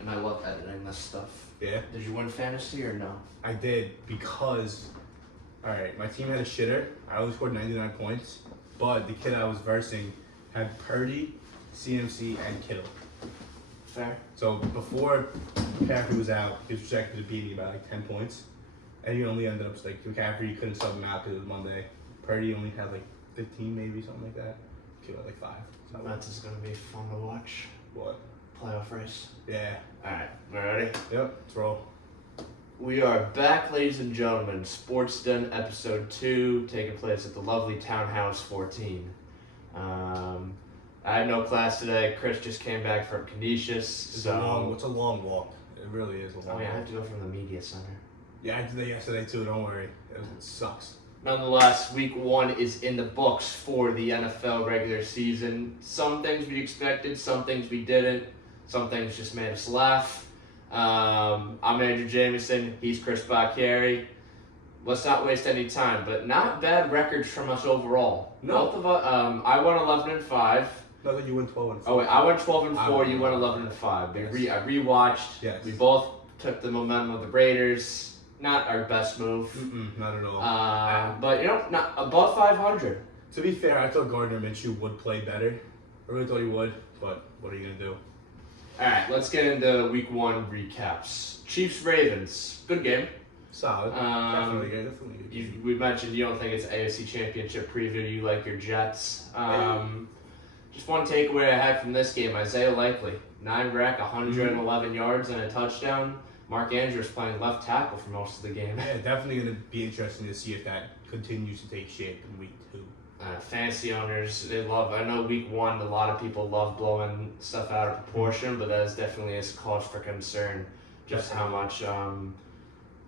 and I love editing this stuff. Yeah? Did you win fantasy or no? I did because, alright, my team had a shitter. I only scored 99 points, but the kid I was versing had Purdy, CMC, and Kittle. Fair. So before McCaffrey was out, he was projected to beat me by like 10 points. And he only ended up, like, McCaffrey couldn't sub him out because it was Monday. Purdy only had like 15 maybe, something like that. Kittle had like 5. So That's is going to be fun to watch. what? Playoff race. Yeah. Alright, we're ready? Yep, let's roll. We are back, ladies and gentlemen. Sports Den episode 2, taking place at the lovely Townhouse 14. I had no class today. Chris just came back from Canisius. It's a long walk. It really is a long walk. I have to go from the media center. Yeah, I did that yesterday too, don't worry. It sucks. Nonetheless, week 1 is in the books for the NFL regular season. Some things we expected, some things we didn't. Some things just made us laugh. I'm Andrew Jameson. He's Chris Bacchieri. Let's not waste any time, but not bad records from us overall. No. Both of us, I won 11-5. No, then you went 12 and 4. Oh wait, I went 12-4. You went 11-5. Yes. I rewatched. Yes. We both took the momentum of the Raiders. Not our best move. Not at all. But not above 500. To be fair, I thought Gardner Minshew would play better. I really thought he would, but what are you gonna do? All right, let's get into week 1 recaps. Chiefs Ravens, good game. Solid. Definitely good. We mentioned you don't think it's AFC Championship preview. You like your Jets. Just one takeaway I had from this game: Isaiah Likely, 9 rec, 111 yards and a touchdown. Mark Andrews playing left tackle for most of the game. Yeah, definitely going to be interesting to see if that continues to take shape in week 2. Fantasy owners, they love. I know week 1, a lot of people love blowing stuff out of proportion, but that is definitely a cause for concern. Just how much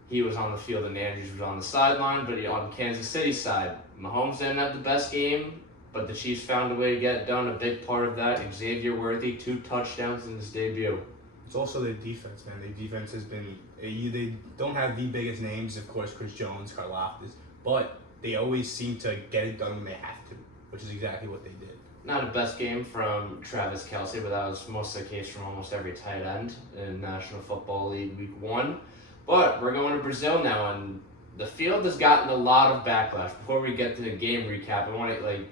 he was on the field and Andrews was on the sideline. But on Kansas City's side, Mahomes didn't have the best game, but the Chiefs found a way to get it done. A big part of that, Xavier Worthy, 2 touchdowns in his debut. It's also their defense, man. Their defense has been. They don't have the biggest names, of course, Chris Jones, Karlaftis, but they always seem to get it done when they have to, which is exactly what they did. Not a best game from Travis Kelce, but that was mostly the case from almost every tight end in National Football League week 1. But we're going to Brazil now, and the field has gotten a lot of backlash. Before we get to the game recap, I want to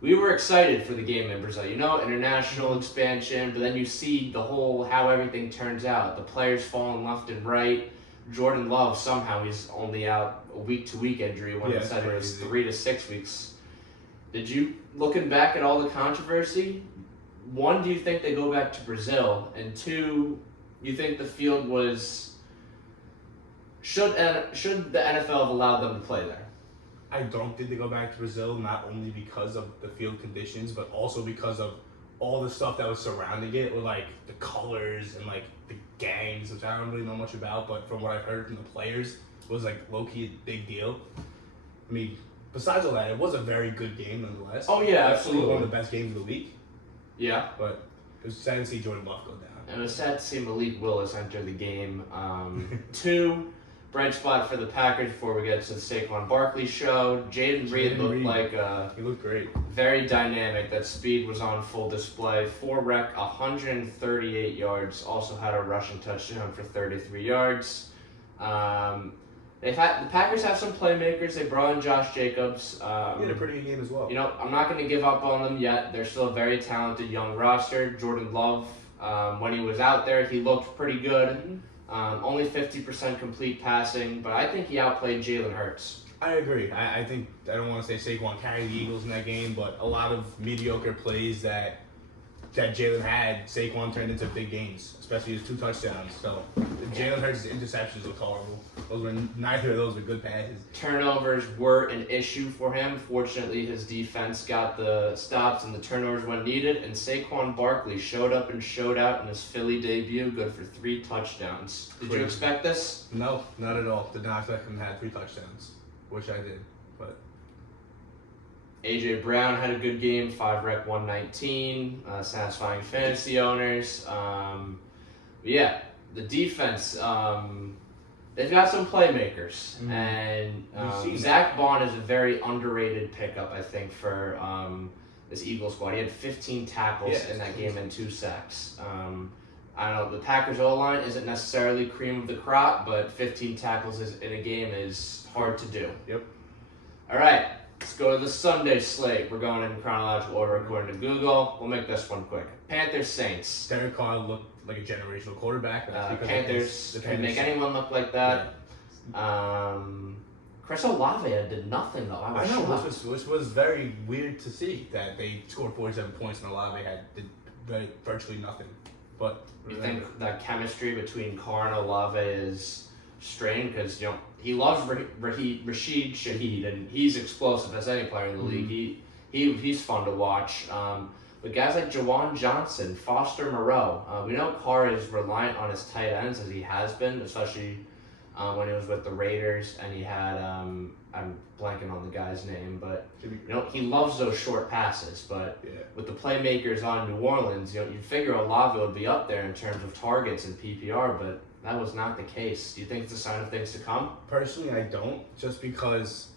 we were excited for the game in Brazil, international expansion, but then you see the whole, how everything turns out. The players falling left and right. Jordan Love, somehow he's only out a week-to-week injury when it said it was 3 to 6 weeks. Did you, looking back at all the controversy, 1, do you think they go back to Brazil? And 2, you think the field was, should the NFL have allowed them to play there? I don't think they go back to Brazil, not only because of the field conditions, but also because of all the stuff that was surrounding it, with like the colors and like the gangs, which I don't really know much about, but from what I've heard from the players, it was like low-key a big deal. I mean, besides all that, it was a very good game nonetheless. Oh yeah, absolutely. One of the best games of the week. Yeah. But it was sad to see Jordan Love go down. And it was sad to see Malik Willis enter the game. 2, bright spot for the Packers before we get to the Saquon Barkley show. Jaden Reed looked like he looked great. Very dynamic. That speed was on full display. 4 rec, 138 yards. Also had a rushing touchdown for 33 yards. The Packers have some playmakers. They brought in Josh Jacobs. He had a pretty good game as well. I'm not going to give up on them yet. They're still a very talented young roster. Jordan Love, when he was out there, he looked pretty good. Only 50% complete passing, but I think he outplayed Jalen Hurts. I agree. I think, I don't want to say Saquon carried the Eagles in that game, but a lot of mediocre plays that Jalen had, Saquon turned into big gains, especially his 2 touchdowns. So Jalen Hurts' interceptions look horrible. Neither of those were good passes. Turnovers were an issue for him. Fortunately, his defense got the stops and the turnovers when needed, and Saquon Barkley showed up and showed out in his Philly debut, good for 3 touchdowns. Did you expect this? No, not at all. Did not expect him to have 3 touchdowns. Wish I did, but A.J. Brown had a good game, 5 rec, 119, satisfying fantasy owners. Yeah, the defense, they've got some playmakers, and Zach Bond is a very underrated pickup, I think, for this Eagles squad. He had 15 tackles in that game and 2 sacks. I don't know, the Packers O-line isn't necessarily cream of the crop, but 15 tackles in a game is hard to do. Yep. All right, let's go to the Sunday slate. We're going in chronological order according to Google. We'll make this one quick. Panthers-Saints. Derek Carr looked like a generational quarterback. Panthers can make anyone look like that. Yeah. Chris Olave did nothing, though. I know, which was very weird to see, that they scored 47 points and Olave did virtually nothing. But you think that chemistry between Carr and Olave is strained? Because, you know, he loves Rashid Shaheed, and he's explosive as any player in the league. He's fun to watch. But guys like Jawan Johnson, Foster Moreau, we know Carr is reliant on his tight ends, as he has been, especially when he was with the Raiders, and he had, I'm blanking on the guy's name, but you know, he loves those short passes. But with the playmakers on New Orleans, you know, you'd figure Olave would be up there in terms of targets and PPR, but that was not the case. Do you think it's a sign of things to come? Personally, I don't, just because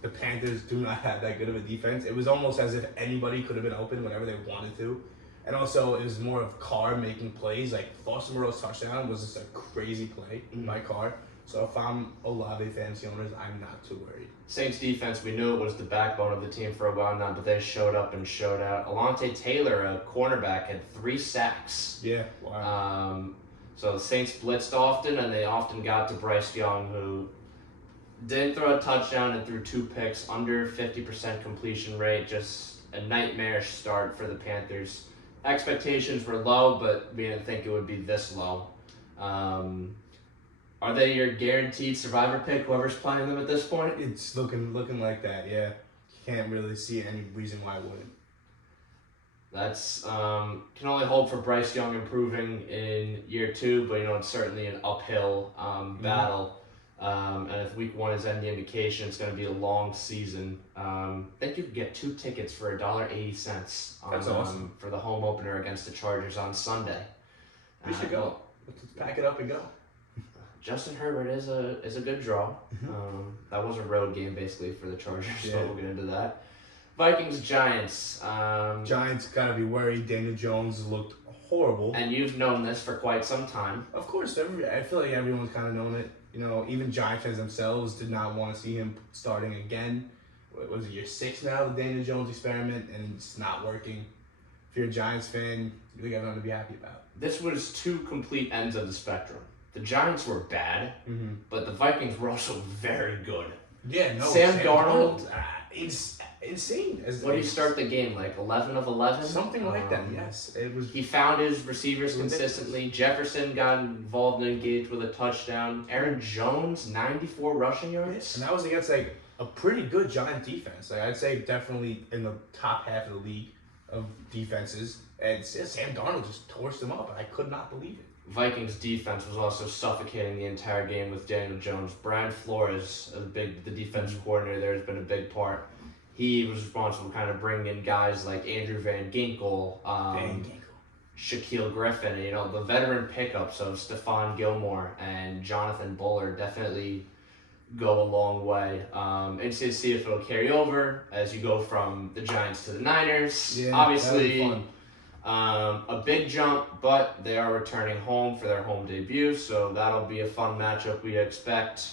the Panthers do not have that good of a defense. It was almost as if anybody could have been open whenever they wanted to. And also, it was more of Carr making plays. Like, Foster Moreau's touchdown was just a crazy play by Carr. So if I'm Olave fantasy owners, I'm not too worried. Saints defense, we knew it was the backbone of the team for a while now, but they showed up and showed out. Alontae Taylor, a cornerback, had 3 sacks. Yeah, wow. So the Saints blitzed often, and they often got to Bryce Young, who didn't throw a touchdown and threw 2 picks, under 50% completion rate. Just a nightmarish start for the Panthers. Expectations were low, but we didn't think it would be this low. Are they your guaranteed survivor pick, whoever's playing them at this point? It's looking like that, yeah. Can't really see any reason why I wouldn't. That's can only hope for Bryce Young improving in year 2, but you know, it's certainly an uphill battle. And if week 1 is any indication, it's going to be a long season. I think you can get 2 tickets for $1.80. That's awesome. For the home opener against the Chargers on Sunday. We should go. Let's pack it up and go. Justin Herbert is a good draw. That was a road game basically for the Chargers, so we'll get into that. Vikings Giants. Giants gotta be worried. Daniel Jones looked horrible. And you've known this for quite some time. Of course, I feel like everyone's kind of known it. You know, even Giant fans themselves did not want to see him starting again. What was it, year 6 now, the Daniel Jones experiment, and it's not working. If you're a Giants fan, you got nothing to be happy about. This was 2 complete ends of the spectrum. The Giants were bad, but the Vikings were also very good. Yeah, no. Sam Darnold, insane. What did he start the game, like 11 of 11? Something like that, yes. It was. He found his receivers consistently. Jefferson got involved and engaged with a touchdown. Aaron Jones, 94 rushing yards. And that was against like a pretty good Giant defense. Like, I'd say definitely in the top half of the league of defenses. And Sam Darnold just torched them up, and I could not believe it. Vikings defense was also suffocating the entire game with Daniel Jones. Brian Flores, the defensive coordinator there, has been a big part. He was responsible for kind of bringing in guys like Andrew Van Ginkel, Shaquille Griffin, and, you know, the veteran pickups of Stephon Gilmore and Jonathan Bullard definitely go a long way. And to see if it'll carry over as you go from the Giants to the Niners. Yeah, obviously, a big jump, but they are returning home for their home debut, so that'll be a fun matchup we expect.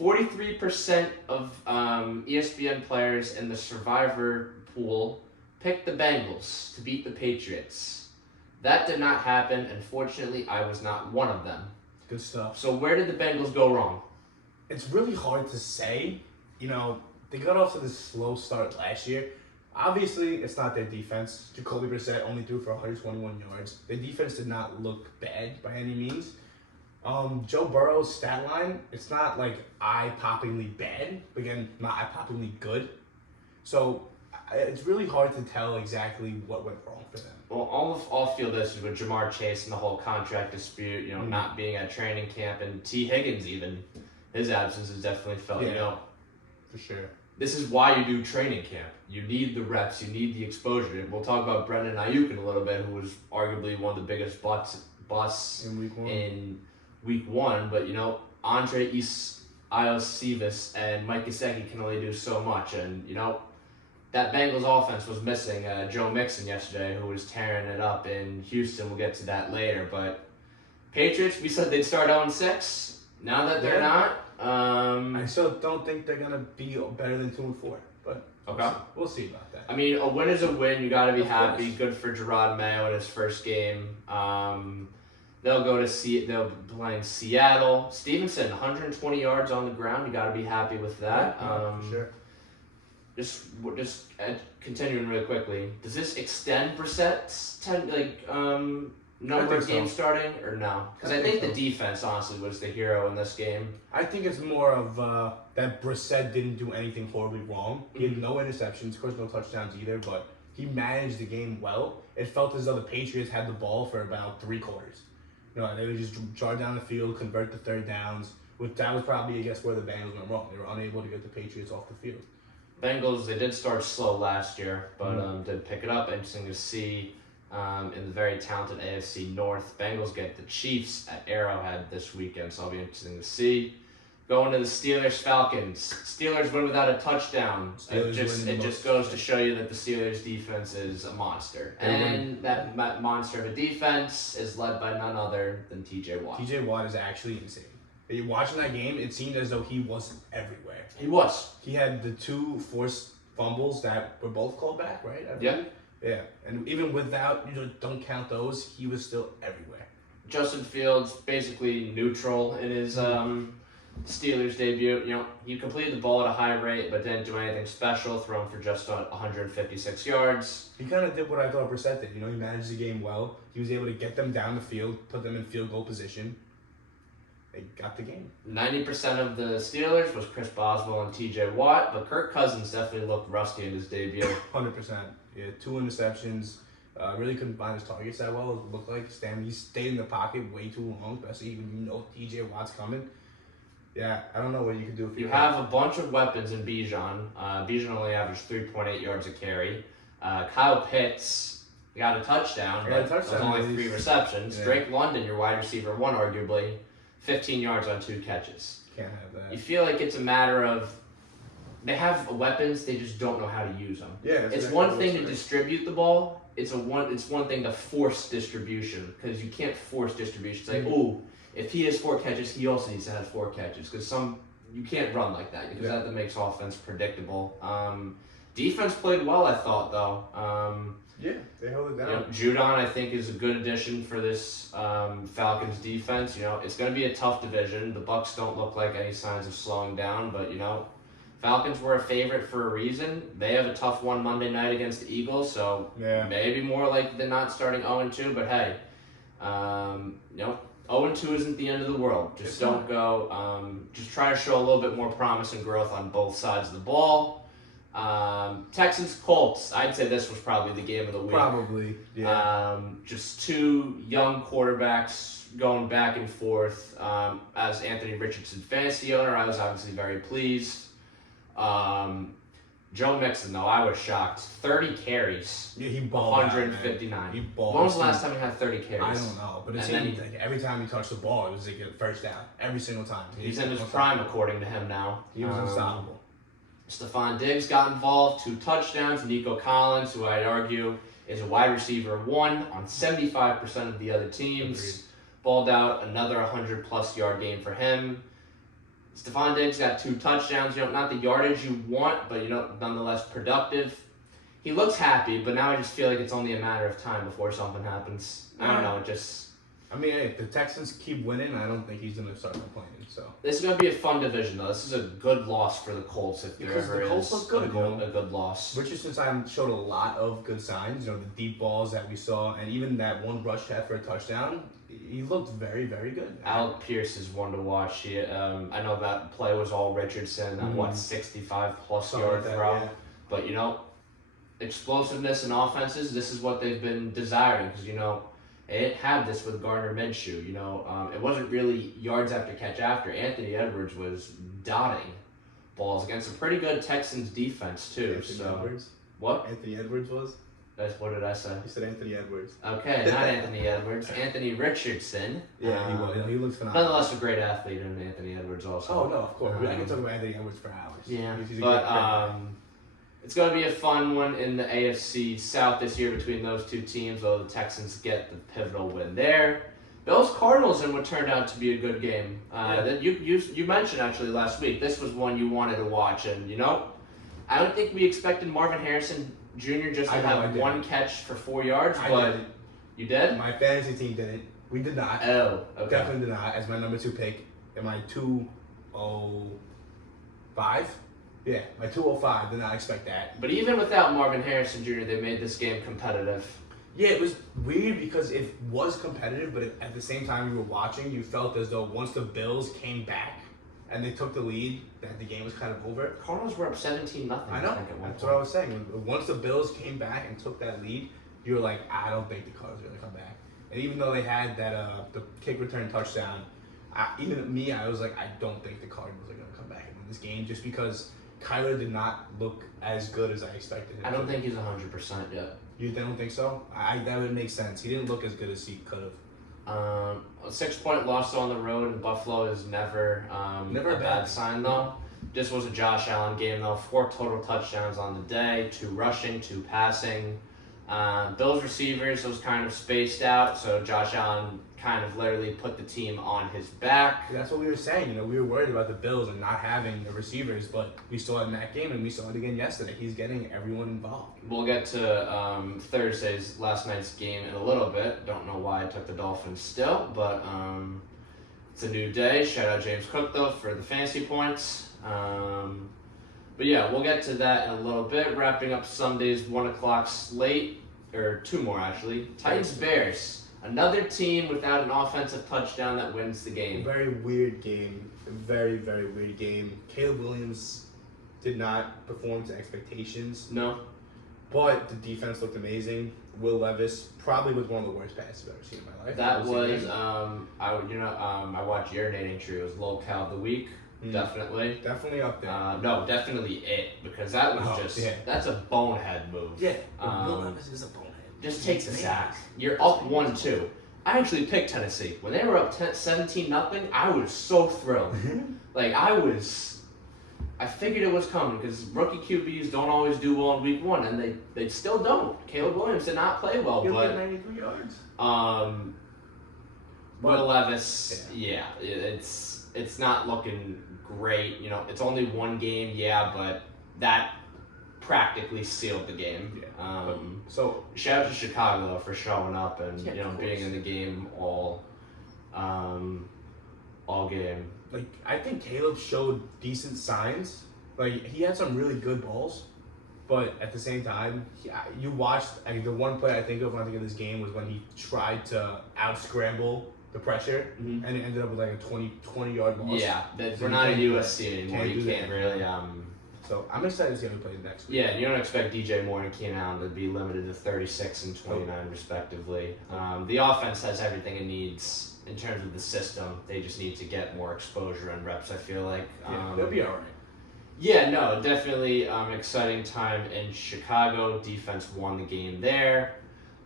43% of ESPN players in the Survivor pool picked the Bengals to beat the Patriots. That did not happen, and fortunately, I was not one of them. Good stuff. So where did the Bengals go wrong? It's really hard to say. You know, they got off to this slow start last year. Obviously, it's not their defense. Jacoby Brissett only threw for 121 yards. Their defense did not look bad by any means. Joe Burrow's stat line, it's not like eye-poppingly bad, but again, not eye-poppingly good. So it's really hard to tell exactly what went wrong for them. Well, all of off-field issues with Jamar Chase and the whole contract dispute, you know, not being at training camp, and T. Higgins even, his absence is definitely felt. Yeah, you know, for sure. This is why you do training camp. You need the reps, you need the exposure. And we'll talk about Brendan Ayuk in a little bit, who was arguably one of the biggest busts in week one. But, you know, Andre Iosivas and Mike Gesicki can only do so much. And, you know, that Bengals offense was missing Joe Mixon yesterday, who was tearing it up in Houston. We'll get to that later. But Patriots, we said they'd start 0-6. Now that they're not, I still don't think they're gonna be better than 2-4. But okay, we'll see about that. I mean, a win is a win. You got to be Of happy. course. Good for Gerard Mayo in his first game. They'll be playing Seattle. Stevenson, 120 yards on the ground. You got to be happy with that. For sure. Just continuing really quickly. Does this extend Brissett's number of games starting or no? Because I think the defense honestly was the hero in this game. I think it's more of that Brissett didn't do anything horribly wrong. He had no interceptions, of course, no touchdowns either, but he managed the game well. It felt as though the Patriots had the ball for about 3 quarters. You know, they would just charge down the field, convert the third downs. That was probably, I guess, where the Bengals went wrong. They were unable to get the Patriots off the field. Bengals, they did start slow last year, but did pick it up. Interesting to see in the very talented AFC North. Bengals get the Chiefs at Arrowhead this weekend, so it'll be interesting to see. Going to the Steelers-Falcons. Steelers win without a touchdown. It just goes to show you that the Steelers' defense is a monster. And that monster of a defense is led by none other than T.J. Watt. T.J. Watt is actually insane. Watching that game, it seemed as though he wasn't everywhere. He was. He had the 2 forced fumbles that were both called back, right? Yeah. Yeah, and even without, don't count those, he was still everywhere. Justin Fields basically neutral in his Steelers debut. He completed the ball at a high rate, but didn't do anything special. Thrown for just 156 yards. He kind of did what I thought Brissett did. He managed the game well. He was able to get them down the field, put them in field goal position. They got the game. 90% of the Steelers was Chris Boswell and T.J. Watt, but Kirk Cousins definitely looked rusty in his debut. 100%. Yeah, 2 interceptions. Really couldn't find his targets that well. It looked like he stayed in the pocket way too long, especially when T.J. Watt's coming. Yeah, I don't know what you can do if you have a bunch of weapons in Bijan. Bijan only averaged 3.8 yards a carry. Kyle Pitts got a touchdown. It was only 3 receptions. Yeah. Drake London, your wide receiver 1, arguably, 15 yards on 2 catches. Can't have that. You feel like it's a matter of they have weapons, they just don't know how to use them. Yeah, it's one thing to distribute the ball. It's one thing to force distribution, because you can't force distribution. It's like, if he has 4 catches, he also needs to have 4 catches, because you can't run like that, because that makes offense predictable. Defense played well, I thought, though. Yeah, they held it down. Judon, I think, is a good addition for this Falcons defense. It's going to be a tough division. The Bucs don't look like any signs of slowing down, but Falcons were a favorite for a reason. They have a tough one Monday night against the Eagles, so maybe more likely than not starting 0-2. But hey, 0-2 isn't the end of the world. Just don't go. Just try to show a little bit more promise and growth on both sides of the ball. Texans Colts. I'd say this was probably the game of the week. Probably, yeah. Just 2 young quarterbacks going back and forth. As Anthony Richardson fantasy owner, I was obviously very pleased. Joe Mixon, though, I was shocked. 30 carries. Yeah, he balled 159. He balled. When was the last time he had 30 carries? I don't know, but it seemed like every time he touched the ball, it was like a first down. Every single time. He's in his prime, according to him now. He was unstoppable. Stephon Diggs got involved, 2 touchdowns. Nico Collins, who I'd argue is a wide receiver 1 on 75% of the other teams. Agreed. Balled out, another 100-plus yard game for him. Stephon Diggs got 2 touchdowns. Not the yardage you want, but nonetheless productive. He looks happy, but now I just feel like it's only a matter of time before something happens. I don't know. If the Texans keep winning, I don't think he's going to start complaining. So this is going to be a fun division, though. This is a good loss for the Colts if there ever is a good loss. Richardson showed a lot of good signs. The deep balls that we saw, and even that one rush had for a touchdown. He looked very, very good. Alec Pierce is one to watch. I know that play was all Richardson, 65-plus yard throw. Yeah. But, explosiveness in offenses, this is what they've been desiring, because, they didn't have this with Gardner Minshew. It wasn't really yards after catch after. Anthony Edwards was dotting balls against a pretty good Texans defense, too. Edwards? What? Anthony Edwards was? What did I say? You said Anthony Edwards. Okay, not Anthony Edwards. Anthony Richardson. Yeah, he was. He looks phenomenal. Nonetheless, a great athlete, and Anthony Edwards also. Oh, no, of course. I can talk about Anthony Edwards for hours. Yeah, It's going to be a fun one in the AFC South this year between those two teams, though the Texans get the pivotal win there. Bills-Cardinals in what turned out to be a good game. That you mentioned actually last week. This was one you wanted to watch, and I don't think we expected Marvin Harrison Jr. just to have one catch for 4 yards, but you did? My fantasy team didn't. We did not. Oh, okay. Definitely did not. As my number 2 pick, in my 205. Yeah, my 205. Did not expect that. But even without Marvin Harrison Jr., they made this game competitive. Yeah, it was weird because it was competitive, but at the same time you were watching, you felt as though once the Bills came back and they took the lead, that the game was kind of over. Cardinals were up 17-0. I know. That's what I was saying. Once the Bills came back and took that lead, you were like, I don't think the Cardinals are going to come back. And even though they had that the kick return touchdown, I was like, I don't think the Cardinals are going to come back and win this game just because Kyler did not look as good as I expected him. I don't think he's 100% yet. You don't think so? That would make sense. He didn't look as good as he could have. A 6-point loss on the road in Buffalo is never a bad sign, though. This was a Josh Allen game, though. 4 total touchdowns on the day, 2 rushing, 2 passing. Bills receivers was kind of spaced out, so Josh Allen kind of literally put the team on his back. That's what we were saying. We were worried about the Bills and not having the receivers, but we saw it in that game, and we saw it again yesterday. He's getting everyone involved. We'll get to last night's game in a little bit. Don't know why I took the Dolphins still, but it's a new day. Shout out James Cook, though, for the fantasy points. But yeah, we'll get to that in a little bit. Wrapping up Sunday's 1 o'clock slate, or 2 more actually. Titans-Bears. Another team without an offensive touchdown that wins the game. Very weird game. Very, very weird game. Caleb Williams did not perform to expectations. No. But the defense looked amazing. Will Levis probably was one of the worst passes I've ever seen in my life. That was I watched Urinating Tree. It was Lol Cow of the Week. Definitely. Definitely up there. No, definitely it, because that was that's a bonehead move. Yeah. Will Levis is a bonehead. Just take the sack. You're up 1-2. I actually picked Tennessee. When they were up 17-0, I was so thrilled. I figured it was coming because rookie QBs don't always do well in week 1, and they still don't. Caleb Williams did not play well, but 93 yards. Will Levis, it's not looking great. It's only 1 game, but that practically sealed the game. So shout out to Chicago though, for showing up and being in the game all game. I think Caleb showed decent signs. He had some really good balls, but at the same time, you watched. The one play I think of when I think of this game was when he tried to out scramble the pressure, and it ended up with a 20-yard loss. Yeah, we're not at USC anymore. You can't really. So I'm excited to see how he plays next week. Yeah, you don't expect DJ Moore and Keenan Allen to be limited to 36 and 29 respectively. The offense has everything it needs in terms of the system. They just need to get more exposure and reps, I feel like. They'll be all right. Yeah, no, definitely exciting time in Chicago. Defense won the game there.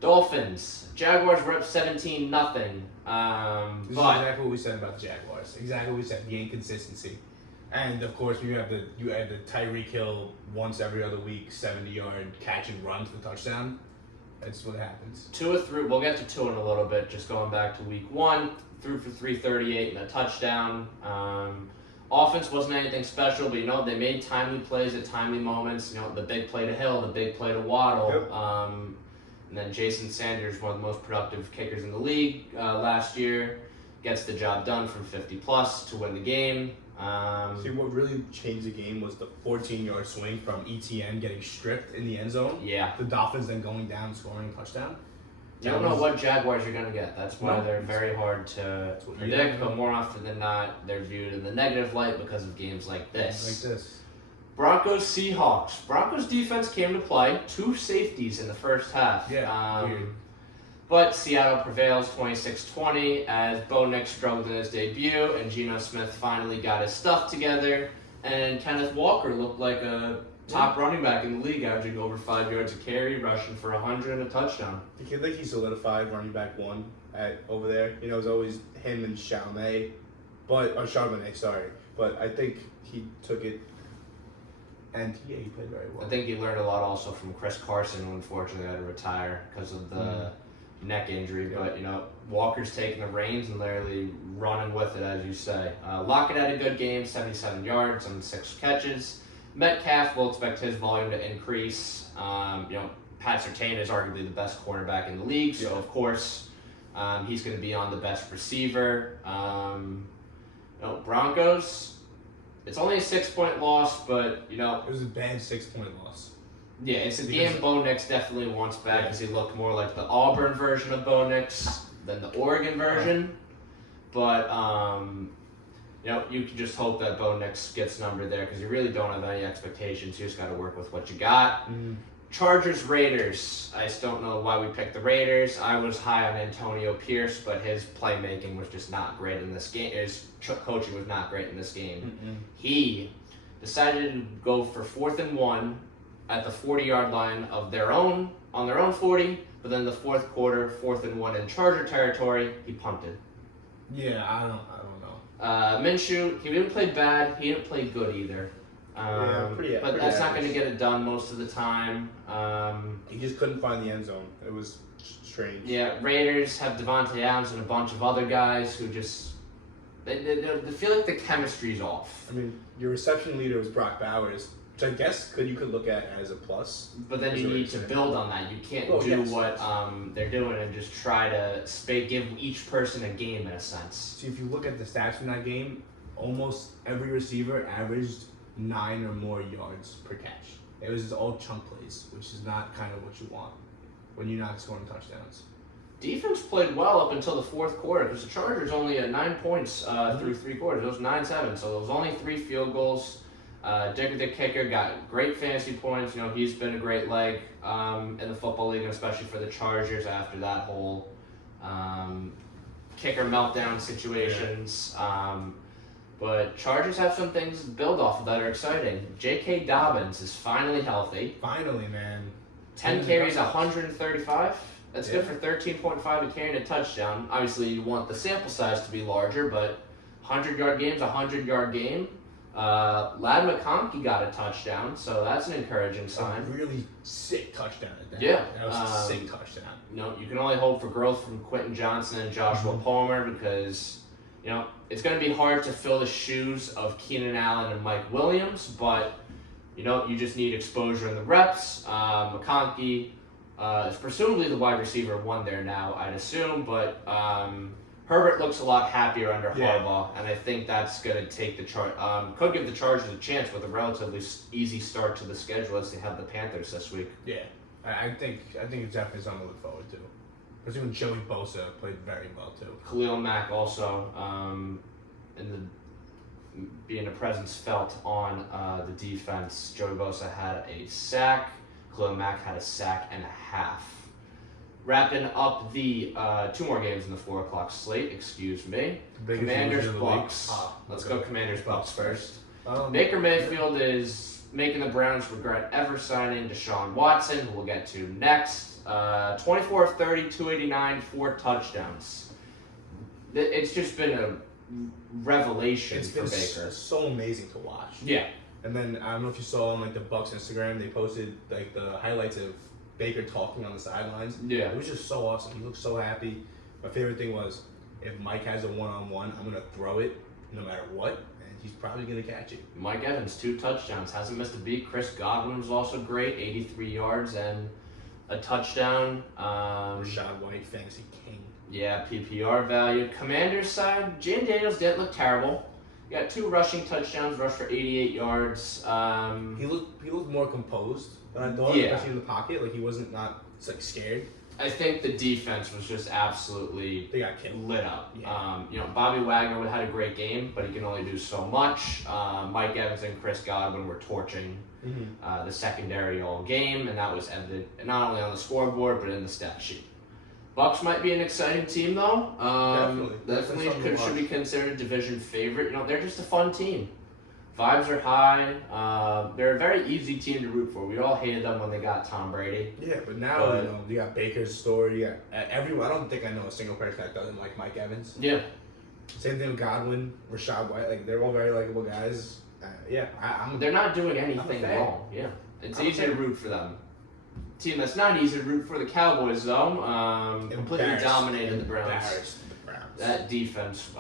Dolphins. Jaguars were up 17-0. This is exactly what we said about the Jaguars. Exactly what we said, the inconsistency. And of course, you had the Tyreek Hill once every other week, 70-yard catch and run to the touchdown. That's what happens. 2 through. We'll get to 2 in a little bit. Just going back to week 1, threw for 338 and a touchdown. Offense wasn't anything special, but they made timely plays at timely moments. The big play to Hill, the big play to Waddle. Yep. And then Jason Sanders, one of the most productive kickers in the league last year, gets the job done from 50+ to win the game. See, what really changed the game was the 14-yard swing from ETN getting stripped in the end zone. Yeah. The Dolphins then going down, scoring a touchdown. You don't know what Jaguars you're going to get. That's why they're very hard to predict, but more often than not, they're viewed in the negative light because of games like this. Broncos, Seahawks. Broncos defense came to play. 2 safeties in the first half. Yeah, weird. But Seattle prevails 26-20 as Bo Nix struggled in his debut and Geno Smith finally got his stuff together. And Kenneth Walker looked like a top running back in the league, averaging over 5 yards a carry, rushing for 100 and a touchdown. I think he solidified running back 1 over there. It was always him and Charbonnet. But I think he took it And he played very well. I think he learned a lot also from Chris Carson, who unfortunately had to retire because of the neck injury. Yeah. But, you know, Walker's taking the reins and literally running with it, as you say. Lockett had a good game, 77 yards on 6 catches. Metcalf, will expect his volume to increase. You know, Pat Surtain is arguably the best cornerback in the league, so of course he's going to be on the best receiver. You know, Broncos, it's only a 6-point loss, but, you know. It was a bad 6-point loss. Yeah, it's a game Bo Nix definitely wants back because he looked more like the Auburn version of Bo Nix than the Oregon version. But, you know, you can just hope that Bo Nix gets numbered there because you really don't have any expectations. You just got to work with what you got. Chargers, Raiders. I just don't know why we picked the Raiders. I was high on Antonio Pierce, but his playmaking was just not great in this game. His coaching was not great in this game. He decided to go for 4th and 1 at the 40-yard line of their own, on their own 40, but then the fourth quarter, 4th and 1 in Charger territory, he punted. Yeah, I don't know. Minshew, he didn't play bad. He didn't play good either. But that's not going to get it done most of the time. He just couldn't find the end zone. It was strange. Yeah, Raiders have Devontae Adams and a bunch of other guys who just they feel like the chemistry's off. I mean, your reception leader was Brock Bowers, which I guess you could look at as a plus. But then you need to build on that. You can't do what they're doing and just try to give each person a game in a sense. See, if you look at the stats from that game, almost every receiver averaged 9 or more yards per catch. It was just all chunk plays, which is not kind of what you want when you're not scoring touchdowns. Defense played well up until the fourth quarter because the Chargers only had 9 points through 3 quarters. It was 9-7, so there was only 3 field goals. Dick the kicker got great fantasy points. You know, he's been a great leg in the football league, especially for the Chargers after that whole kicker meltdown situations. But Chargers have some things to build off of that are exciting. J.K. Dobbins is finally healthy. Finally, man. 10 carries, 135. That's good for 13.5 a carry and a touchdown. Obviously, you want the sample size to be larger, but 100-yard game's a 100-yard game. Lad McConkey got a touchdown, so that's an encouraging sign. A really sick touchdown at that. Yeah. That was a sick touchdown. You know, you can only hope for growth from Quentin Johnson and Joshua Palmer because, you know, it's going to be hard to fill the shoes of Keenan Allen and Mike Williams, but, you know, you just need exposure in the reps. McConkey is presumably the wide receiver 1 there now, I'd assume, but Herbert looks a lot happier under Harbaugh, and I think that's going to take the could give the Chargers a chance with a relatively easy start to the schedule as they have the Panthers this week. Yeah, I think it's definitely something to look forward to. Especially when Joey Bosa played very well too. Khalil Mack also being a presence felt on the defense. Joey Bosa had a sack. Khalil Mack had a sack and a half. Wrapping up the 2 more games in the 4 o'clock slate. Excuse me. Commanders Bucks. Let's go Commanders Bucks first. Baker Mayfield is making the Browns regret ever signing Deshaun Watson, who we'll get to next. 24 of 30, 289, 4 touchdowns. It's just been a revelation for Baker. It's so amazing to watch. Yeah. And then I don't know if you saw on like the Bucks Instagram, they posted like the highlights of Baker talking on the sidelines. Yeah. It was just so awesome. He looked so happy. My favorite thing was if Mike has a one-on-one, I'm gonna throw it no matter what, and he's probably gonna catch it. Mike Evans, 2 touchdowns, hasn't missed a beat. Chris Godwin was also great, 83 yards and a touchdown. Rashad White, fantasy king. Yeah, PPR value. Commanders side, Jane Daniels didn't look terrible. He got 2 rushing touchdowns, rushed for 88 yards. He looked more composed than I thought, especially in the pocket. Like he wasn't like scared. I think the defense was just absolutely they got killed. Lit up. Yeah. You know, Bobby Wagner had a great game, but he can only do so much. Mike Evans and Chris Godwin were torching the secondary all game, and that was evident not only on the scoreboard but in the stat sheet. Bucks might be an exciting team though. Definitely should be considered a division favorite. You know, they're just a fun team. Vibes are high. They're a very easy team to root for. We all hated them when they got Tom Brady. Yeah, but now you know you got Baker's story. You got everyone. I don't think I know a single person that doesn't like Mike Evans. Yeah. Same thing with Godwin, Rashad White. Like they're all very likable guys. I'm. They're not doing anything fan. wrong. Yeah, it's I'm a easy to fan. root for them. Team that's not easy to root for, the Cowboys, though. Completely dominated the Browns. Embarrassed the Browns. That defense.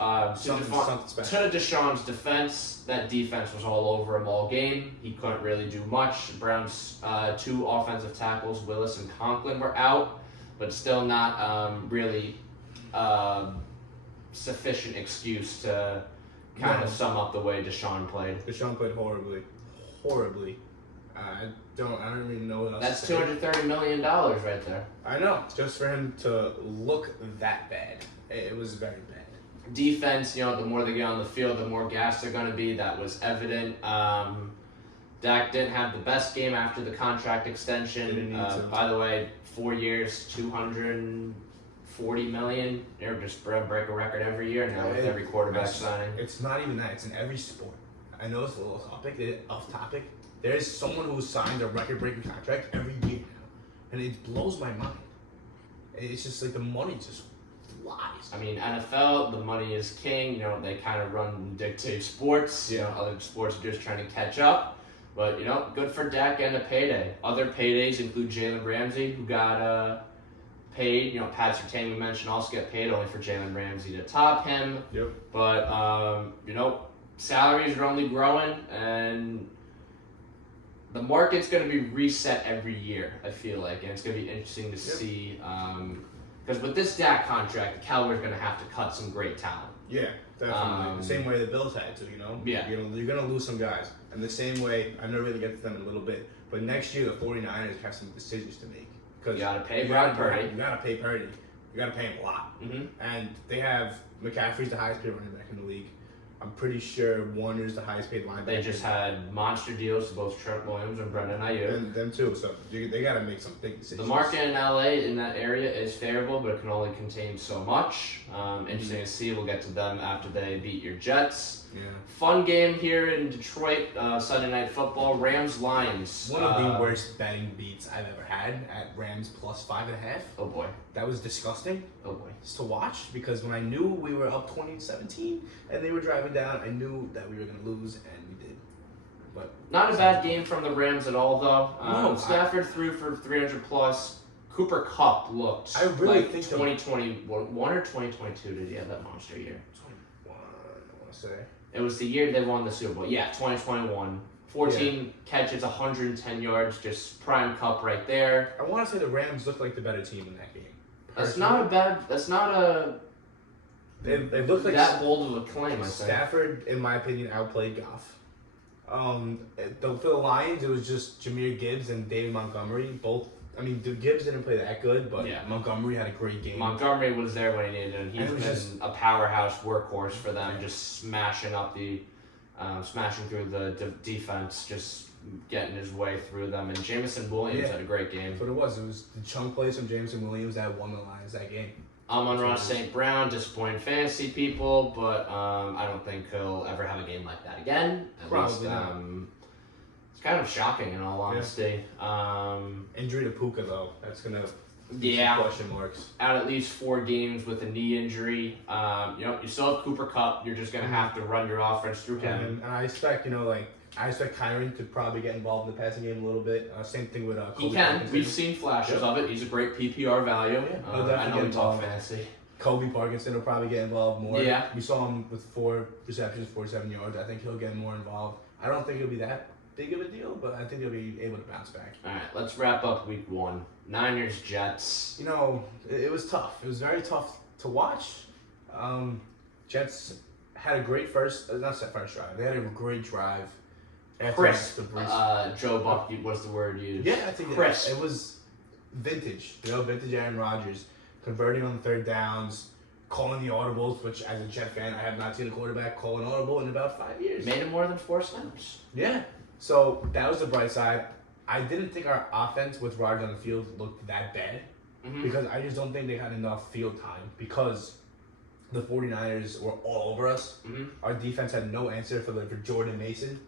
Something special. To Deshaun's defense, that defense was all over him all game. He couldn't really do much. The Browns' 2 offensive tackles, Willis and Conklin, were out, but still not really sufficient excuse to kind of sum up the way Deshaun played. Deshaun played horribly. I don't even know what else. That's to say. $230 million right there. I know, just for him to look that bad, it was very bad. Defense, the more they get on the field, the more gas they're going to be. That was evident. Dak didn't have the best game after the contract extension. Didn't need to. By the way, 4 years, $240 million. They're just break a record every year now with every quarterback signing. It's not even that. It's in every sport. I know it's a little off topic. There is someone who signs a record-breaking contract every year now, and it blows my mind. It's just like the money just flies. I mean, NFL, the money is king. They kind of run and dictate sports. Yeah. Other sports are just trying to catch up. But, good for Dak and a payday. Other paydays include Jalen Ramsey, who got paid. Pat Surtain, we mentioned, also get paid, only for Jalen Ramsey to top him. Yep. But, salaries are only growing, and the market's going to be reset every year, I feel like, and it's going to be interesting to see. Because with this Dak contract, the Cowboys are going to have to cut some great talent. Yeah, definitely. The same way the Bills had to, Yeah. You're going to lose some guys. And the same way, I'm going to really get to them in a little bit, but next year the 49ers have some decisions to make. You got to pay Brock Purdy. You got to pay Purdy. You got to pay him a lot. Mm-hmm. And they have McCaffrey's the highest paid running back in the league. I'm pretty sure Warner's the highest paid linebacker. They just had monster deals to both Trent Williams and Brendan Ayuk. And them too, so they got to make some big decisions. The market in LA in that area is favorable, but it can only contain so much. Interesting to see. We'll get to them after they beat your Jets. Yeah. Fun game here in Detroit, Sunday Night Football. Rams-Lions. One of the worst betting beats I've ever had at Rams plus 5.5. Oh boy. That was disgusting. Oh boy. Just to watch, because when I knew we were up 20-17 and they were driving down, I knew that we were going to lose, and we did. But not a bad game from the Rams at all, though. No, Stafford threw for 300 plus. Cooper Kupp looked I really like think 2021 or 2022 did he have that monster year? 21, I want to say. It was the year they won the Super Bowl. Yeah, 2021. 14 catches, 110 yards, just prime Kupp right there. I want to say the Rams looked like the better team in that game. That's not a They looked like that bold of a claim, I think. Stafford, in my opinion, outplayed Goff. For the Lions, it was just Jahmyr Gibbs and David Montgomery. Both. I mean, Gibbs didn't play that good, but Yeah. Montgomery had a great game. Montgomery was there when he needed him. He's And it was been just- a powerhouse workhorse for them, just smashing through the defense, just getting his way through them. And Jameson Williams had a great game. That's what it was. It was the chunk plays from Jameson Williams that won the Lions that game. Amon-Ra St. Brown, disappointing fantasy people, but I don't think he'll ever have a game like that again. At Probably least, not. it's kind of shocking in all honesty. Injury to Puka, though. That's going to Yeah. some question marks. Out at least 4 games with a knee injury. You still have Cooper Kupp. You're just gonna have to run your offense through him. And I expect, I expect Kyron to probably get involved in the passing game a little bit. Same thing with He Kobe can. Parkinson. We've seen flashes of it. He's a great PPR value. He'll I definitely know get we talk involved. fantasy. Kobe Parkinson will probably get involved more. Yeah. We saw him with 4 receptions, 47 yards. I think he'll get more involved. I don't think it'll be that big of a deal, but I think he'll be able to bounce back. All right, let's wrap up week 1. Niners, Jets. It was tough. It was very tough to watch. Jets had a great first drive. They had a great drive. Crisp. The Brees. Joe Buck was the word used. Yeah, I think Crisp. it was vintage. Vintage Aaron Rodgers. Converting on the third downs, calling the audibles, which as a Jet fan, I have not seen a quarterback call an audible in about 5 years. Made him more than 4 snaps. Yeah. So that was the bright side. I didn't think our offense with Rodgers on the field looked that bad because I just don't think they had enough field time because the 49ers were all over us. Our defense had no answer for Jordan Mason.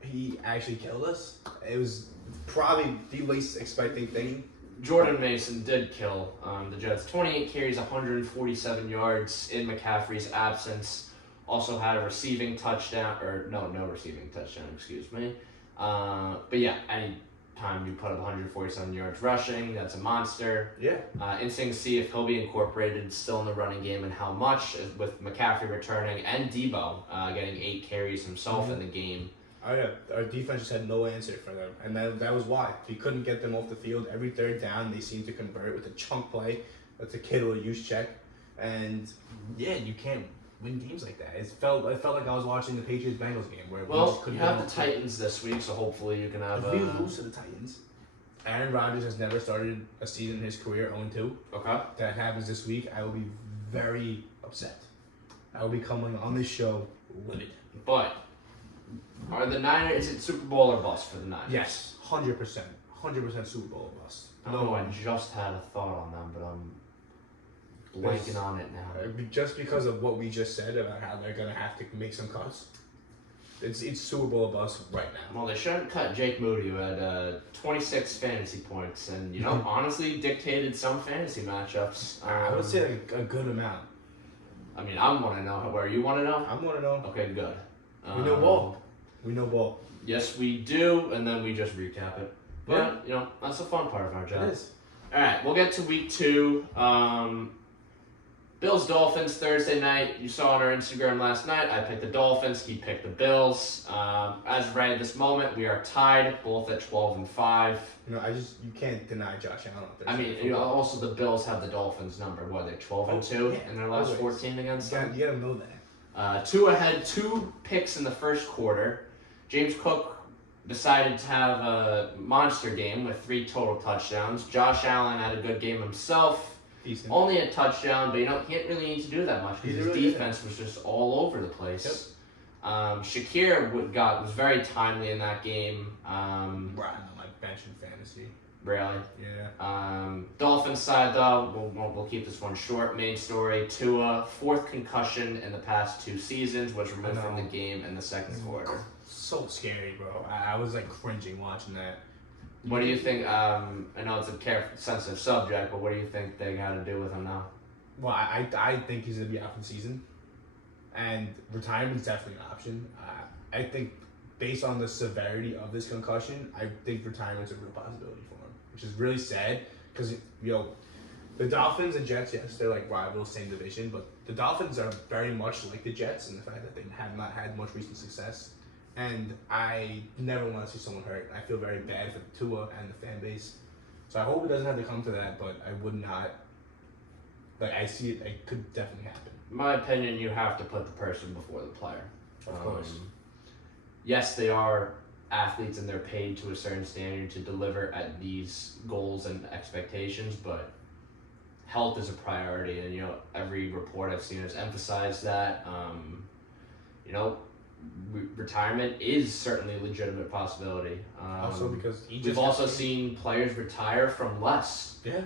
He actually killed us. It was probably the least expecting thing. Jordan Mason did kill the Jets. 28 carries, 147 yards in McCaffrey's absence. Also had a receiving touchdown, no receiving touchdown, excuse me. But yeah, anytime you put up 147 yards rushing, that's a monster. Yeah. Interesting to see if he'll be incorporated still in the running game and how much, with McCaffrey returning and Debo getting 8 carries himself in the game. Oh yeah, our defense just had no answer for them, and that was why we couldn't get them off the field. Every third down, they seemed to convert with a chunk play. That's a Kittle use check, and yeah, you can't win games like that. It felt like I was watching the Patriots Bengals game where we just Well, couldn't. you have the Titans this week, so hopefully you can have. If we lose to the Titans, Aaron Rodgers has never started a season in his career 0-2. Okay. That happens this week, I will be very upset. I will be coming on this show livid. But are the Niners? Is it Super Bowl or bust for the Niners? Yes, 100%, 100% Super Bowl or bust. I don't know. I just had a thought on them, but I'm blanking on it now. Just because of what we just said about how they're gonna have to make some cuts, it's Super Bowl or bust right now. Well, they shouldn't cut Jake Moody, who had 26 fantasy points, and honestly dictated some fantasy matchups. I would say like a good amount. I mean, I want to know where you want to know. I want to know. Okay, good. We know ball. We know ball. Yes, we do, and then we just recap it. But that's the fun part of our job. It is. All right, we'll get to week 2. Bills Dolphins Thursday night. You saw on our Instagram last night. I picked the Dolphins. He picked the Bills. As of right at this moment, we are tied, both at 12-5. You can't deny Josh Allen. I mean, also the Bills have the Dolphins number. What are they, 12-2 in their last 14 against them? You gotta know that. Tua had 2 picks in the first quarter. James Cook decided to have a monster game with 3 total touchdowns. Josh Allen had a good game himself. Decent. Only a touchdown, but he can't really need to do that much because his really defense was just all over the place. Yep. Shakir was very timely in that game. Right, like bench and fantasy. Really? Yeah. Dolphins side though, we'll keep this one short. Main story: Tua, 4th concussion in the past 2 seasons, was removed from the game in the second quarter. So scary, bro. I was like cringing watching that. What do you think? I know it's a sensitive subject, but what do you think they got to do with him now? Well, I think he's gonna be out for the season, and retirement's definitely an option. I think based on the severity of this concussion, I think retirement's a real possibility for him, which is really sad because the Dolphins and Jets, yes, they're like rivals, same division, but the Dolphins are very much like the Jets in the fact that they have not had much recent success. And I never want to see someone hurt. I feel very bad for Tua and the fan base. So I hope it doesn't have to come to that, but I would not. Like, I see it, it could definitely happen. In my opinion, you have to put the person before the player. Of course. Yes, they are athletes and they're paid to a certain standard to deliver at these goals and expectations, but health is a priority. And, every report I've seen has emphasized that. Retirement is certainly a legitimate possibility. Also because we've also seen players retire from less. Yeah.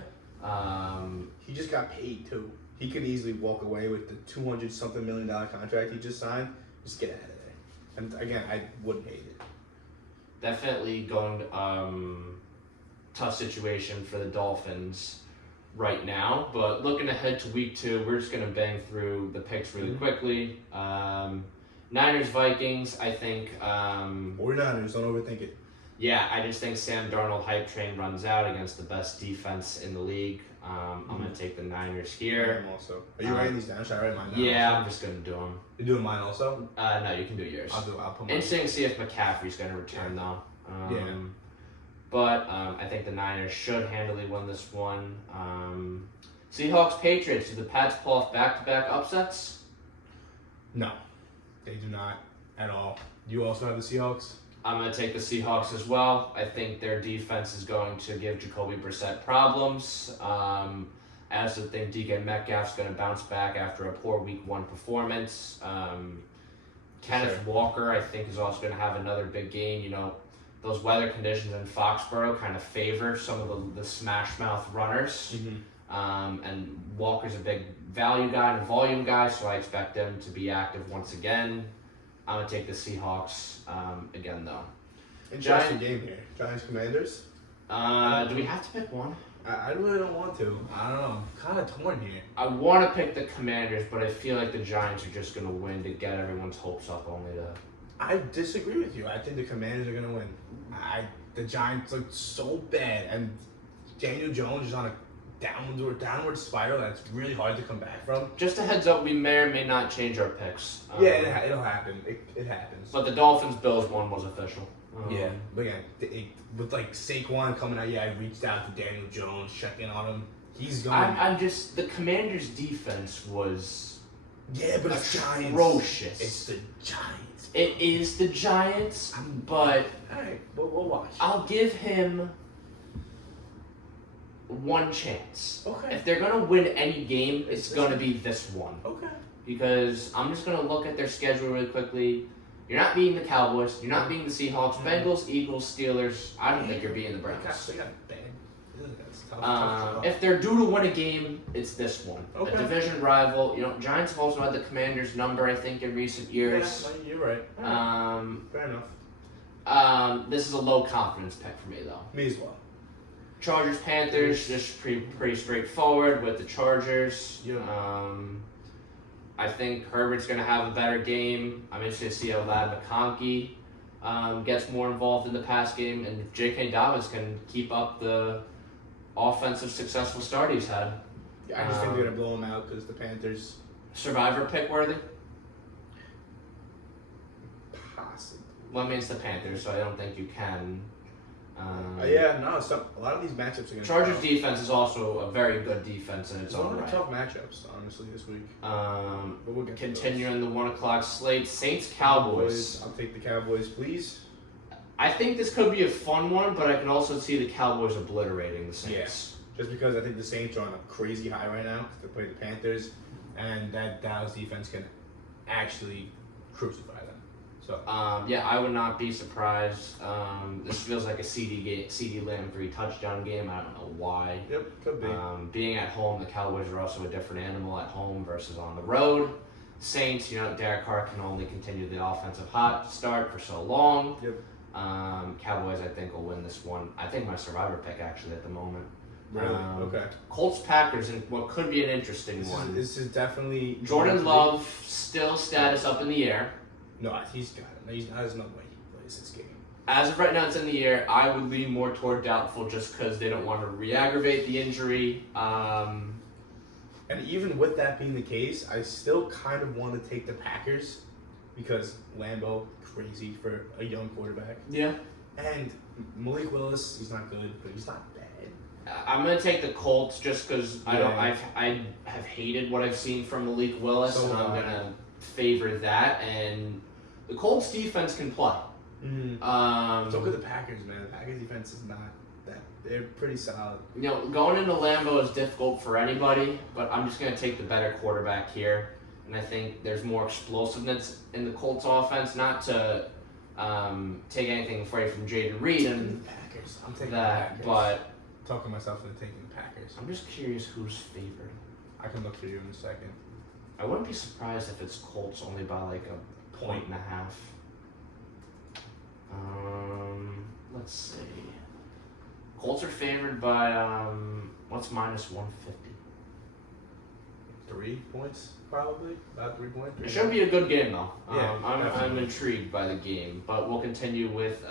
He just got paid too. He could easily walk away with the $200-something million contract he just signed. Just get out of there. And again, I wouldn't hate it. Definitely going tough situation for the Dolphins right now. But looking ahead to week 2, we're just gonna bang through the picks really quickly. Niners, Vikings, I think... 49ers, don't overthink it. Yeah, I just think Sam Darnold hype train runs out against the best defense in the league. I'm going to take the Niners here. I am also. Are you writing these down? Should I write mine down? Yeah, also? I'm just going to do them. You're doing mine also? No, you can do yours. I'll put mine. Interesting to see if McCaffrey's going to return, though. Yeah. But I think the Niners should handily win this one. Seahawks, Patriots. Do the Pats pull off back-to-back upsets? No. They do not at all. You also have the Seahawks? I'm going to take the Seahawks as well. I think their defense is going to give Jacoby Brissett problems. I also think DK Metcalf's going to bounce back after a poor Week 1 performance. Kenneth Walker, I think, is also going to have another big game. Those weather conditions in Foxborough kind of favor some of the smash mouth runners. Mm-hmm. And Walker's a big value guy and a volume guy, so I expect them to be active once again. I'm going to take the Seahawks again, though. Interesting game here. Giants, Commanders? Do we have to pick one? I really don't want to. I don't know. I'm kind of torn here. I want to pick the Commanders, but I feel like the Giants are just going to win to get everyone's hopes up only to... I disagree with you. I think the Commanders are gonna win. The Giants look so bad, and Daniel Jones is on a downward spiral that's really hard to come back from. Just a heads up, we may or may not change our picks. Yeah, it'll happen. It happens. But the Dolphins-Bills one was official. Yeah, but yeah, with like Saquon coming out, I reached out to Daniel Jones, checking on him. He's going. I'm just the Commanders' defense was. Yeah, but it's Giants. Atrocious. It's the Giants. It is the Giants, but all right, we'll watch. I'll give him one chance. Okay. If they're gonna win any game, it's gonna be this one. Okay. Because I'm just gonna look at their schedule really quickly. You're not beating the Cowboys. You're not beating the Seahawks. Bengals, Eagles, Steelers. I don't think you're beating the Browns. They got bad. That's tough. If they're due to win a game, it's this one. Okay. A division rival. You know, Giants have also had the Commanders' number, I think, in recent years. Yeah, you're right. Fair enough. This is a low confidence pick for me, though. Me as well. Chargers, Panthers, just pretty straightforward with the Chargers. Yeah. I think Herbert's going to have a better game. I'm interested to see how Lad McConkey gets more involved in the pass game, and if J.K. Dobbins can keep up the offensive successful start he's had. I just think they're going to blow him out because the Panthers... Survivor pick worthy? Possibly. Well, I mean, it's the Panthers, so I don't think you can. A lot of these matchups are going to... Chargers defense is also a very good defense in its own right. Tough matchups, honestly, this week. But we'll get continuing the 1 o'clock slate, Saints Cowboys. I'll take the Cowboys, please. I think this could be a fun one, but I can also see the Cowboys obliterating the Saints. Yeah. Just because I think the Saints are on a crazy high right now. They play the Panthers, and that Dallas defense can actually crucify them. So I would not be surprised. This feels like a CD Lamb 3 touchdown game. I don't know why. Yep, could be. Being at home, the Cowboys are also a different animal at home versus on the road. Saints, Derek Carr can only continue the offensive hot start for so long. Yep. Cowboys, I think, will win this one. I think my survivor pick actually at the moment. Really? Okay. Colts Packers in what could be an interesting one. This is definitely Jordan Love still status up in the air. No, he's got it. There's no way he plays this game. As of right now, it's in the air. I would lean more toward doubtful just because they don't want to re-aggravate the injury. And even with that being the case, I still kind of want to take the Packers because Lambeau, crazy for a young quarterback. Yeah. And Malik Willis, he's not good, but he's not bad. I'm gonna take the Colts just because I have hated what I've seen from Malik Willis, and I'm gonna favor that. And the Colts defense can play. So good the Packers, man. The Packers defense is not that. They're pretty solid. Going into Lambeau is difficult for anybody, but I'm just gonna take the better quarterback here. And I think there's more explosiveness in the Colts offense. Not to take anything away from Jaden Reed and the Packers. I'm taking that, the Packers. but talking myself into taking the Packers. I'm just curious who's favored. I can look for you in a second. I wouldn't be surprised if it's Colts only by like a point and a half. Let's see. Colts are favored by what's minus 150? 3 points, probably. About 3 points. It should be a good game though. Yeah, I'm intrigued by the game, but we'll continue with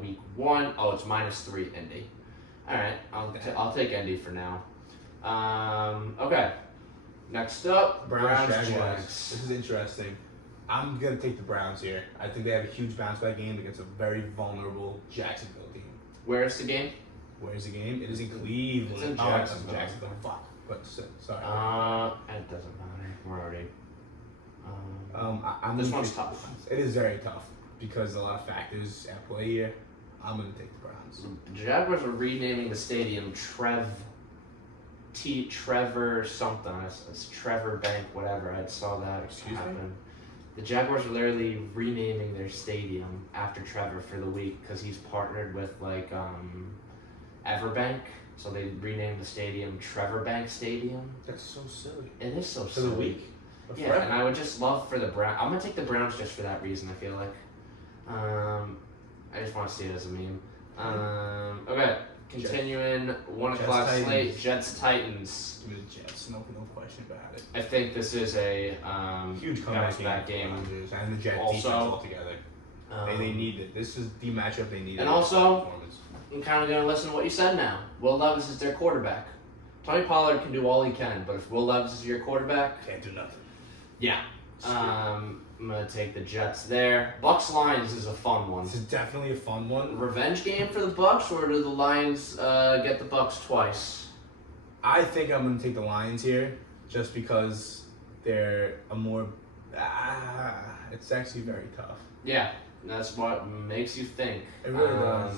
week 1. Oh, it's minus 3 Indy. All right, I'll take Indy for now. Okay. Next up, Browns Jaguars. Jags. This is interesting. I'm gonna take the Browns here. I think they have a huge bounce back game against a very vulnerable Jacksonville team. Where is the game? Where's the game? It is in Cleveland. It's in Oh, Jacksonville. Jacksonville. Fuck. But sorry. It doesn't matter. We're already. I'm This gonna one's take tough. the Browns. It is very tough because a lot of factors at play here. I'm gonna take the Browns. The Jaguars are renaming the stadium Trevor something. It's Trevor Bank, whatever. I saw that happen. Me? The Jaguars are literally renaming their stadium after Trevor for the week because he's partnered with like Everbank. So they renamed the stadium Trevor Bank Stadium. That's so silly. It is so For silly. the week. Yeah, Forever. and I would just love for the Browns. I'm gonna take the Browns just for that reason. I feel like. I just want to see it as a meme. Okay, Continuing 1 Jets, o'clock Titans. slate, Jets Titans. Give me the Jets. No question about it. I think this is a Huge bounce comeback back game. game. And the Jets Also, defense altogether. They need it. This is the matchup they needed. And also, I'm kind of going to listen to what you said now. Will Levis is their quarterback. Tony Pollard can do all he can, but if Will Levis is your quarterback, can't do nothing. Yeah. I'm going to take the Jets there. Bucks Lions is a fun one. This is definitely a fun one. Revenge game for the Bucks, or do the Lions get the Bucks twice? I think I'm going to take the Lions here just because they're a more... it's actually very tough. Yeah, that's what makes you think. It really does.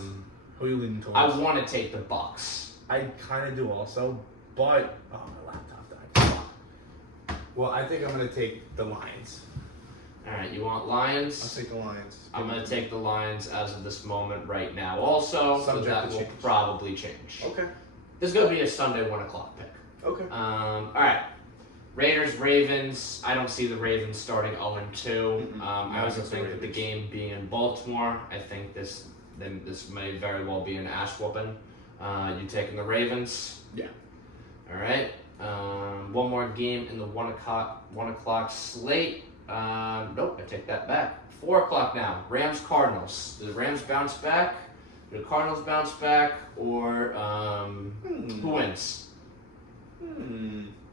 Who are you leaning towards? I want to take the Bucks. I kind of do also, but... Oh, my laptop died. Well, I think I'm going to take the Lions. All right, you want Lions? I'll take the Lions. I'm going to take the Lions as of this moment right now also, so Subject that to will change. probably change. Okay. This is going to be a Sunday 1 o'clock pick. Okay. All right. Raiders, Ravens. I don't see the Ravens starting 0-2. I also think that the game being in Baltimore, I think this may very well be an ass whooping. You taking the Ravens? Yeah. All right. One more game in the 1 o'clock slate. Nope, I take that back. 4 o'clock now. Rams, Cardinals. Do the Rams bounce back? Do the Cardinals bounce back? Or who wins?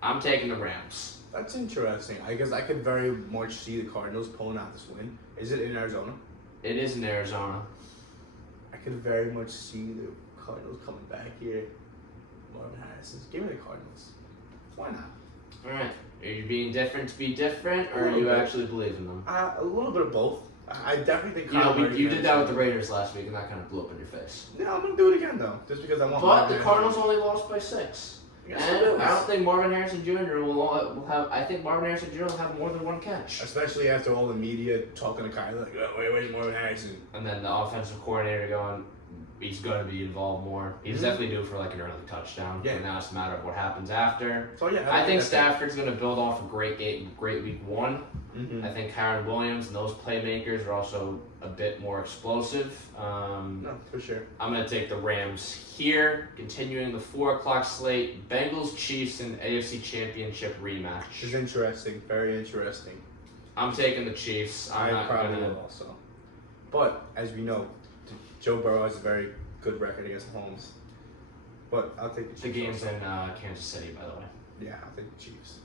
I'm taking the Rams. That's interesting. I guess I could very much see the Cardinals pulling out this win. Is it in Arizona? It is in Arizona. I could very much see the Cardinals coming back here. Marvin Harris says, give me the Cardinals. Why not? All right. Are you being different to be different, or A are little you bit. actually believe in them? A little bit of both. I definitely think You know, Kyler Murray you did that with the can- Raiders last week, and that kind of blew up in your face. Yeah, I'm going to do it again, though. Just because I want But Marvin the Harris. Cardinals only lost by 6. Yes, And it is. I don't think Marvin Harrison Jr. will have. I think Marvin Harrison Jr. will have more than 1 catch. Especially after all the media talking to Kyler, like, oh, where's Marvin Harrison? And then the offensive coordinator going, he's going to be involved more. He's definitely due for like an early touchdown. Yeah. And now it's a matter of what happens after. So, yeah. I think that's it. Stafford's going to build off a great week 1. Mhm. I think Kyron Williams and those playmakers are also a bit more explosive. No, for sure. I'm going to take the Rams here. Continuing the 4 o'clock slate, Bengals, Chiefs, and AFC Championship This is rematch. interesting. Very interesting. I'm taking the Chiefs. I'm I not probably gonna. will also. But, as we know, Joe Burrow has a very good record against Mahomes. But I'll take the Chiefs. The game's also. in Kansas City, by the way. Yeah, I'll take the Chiefs.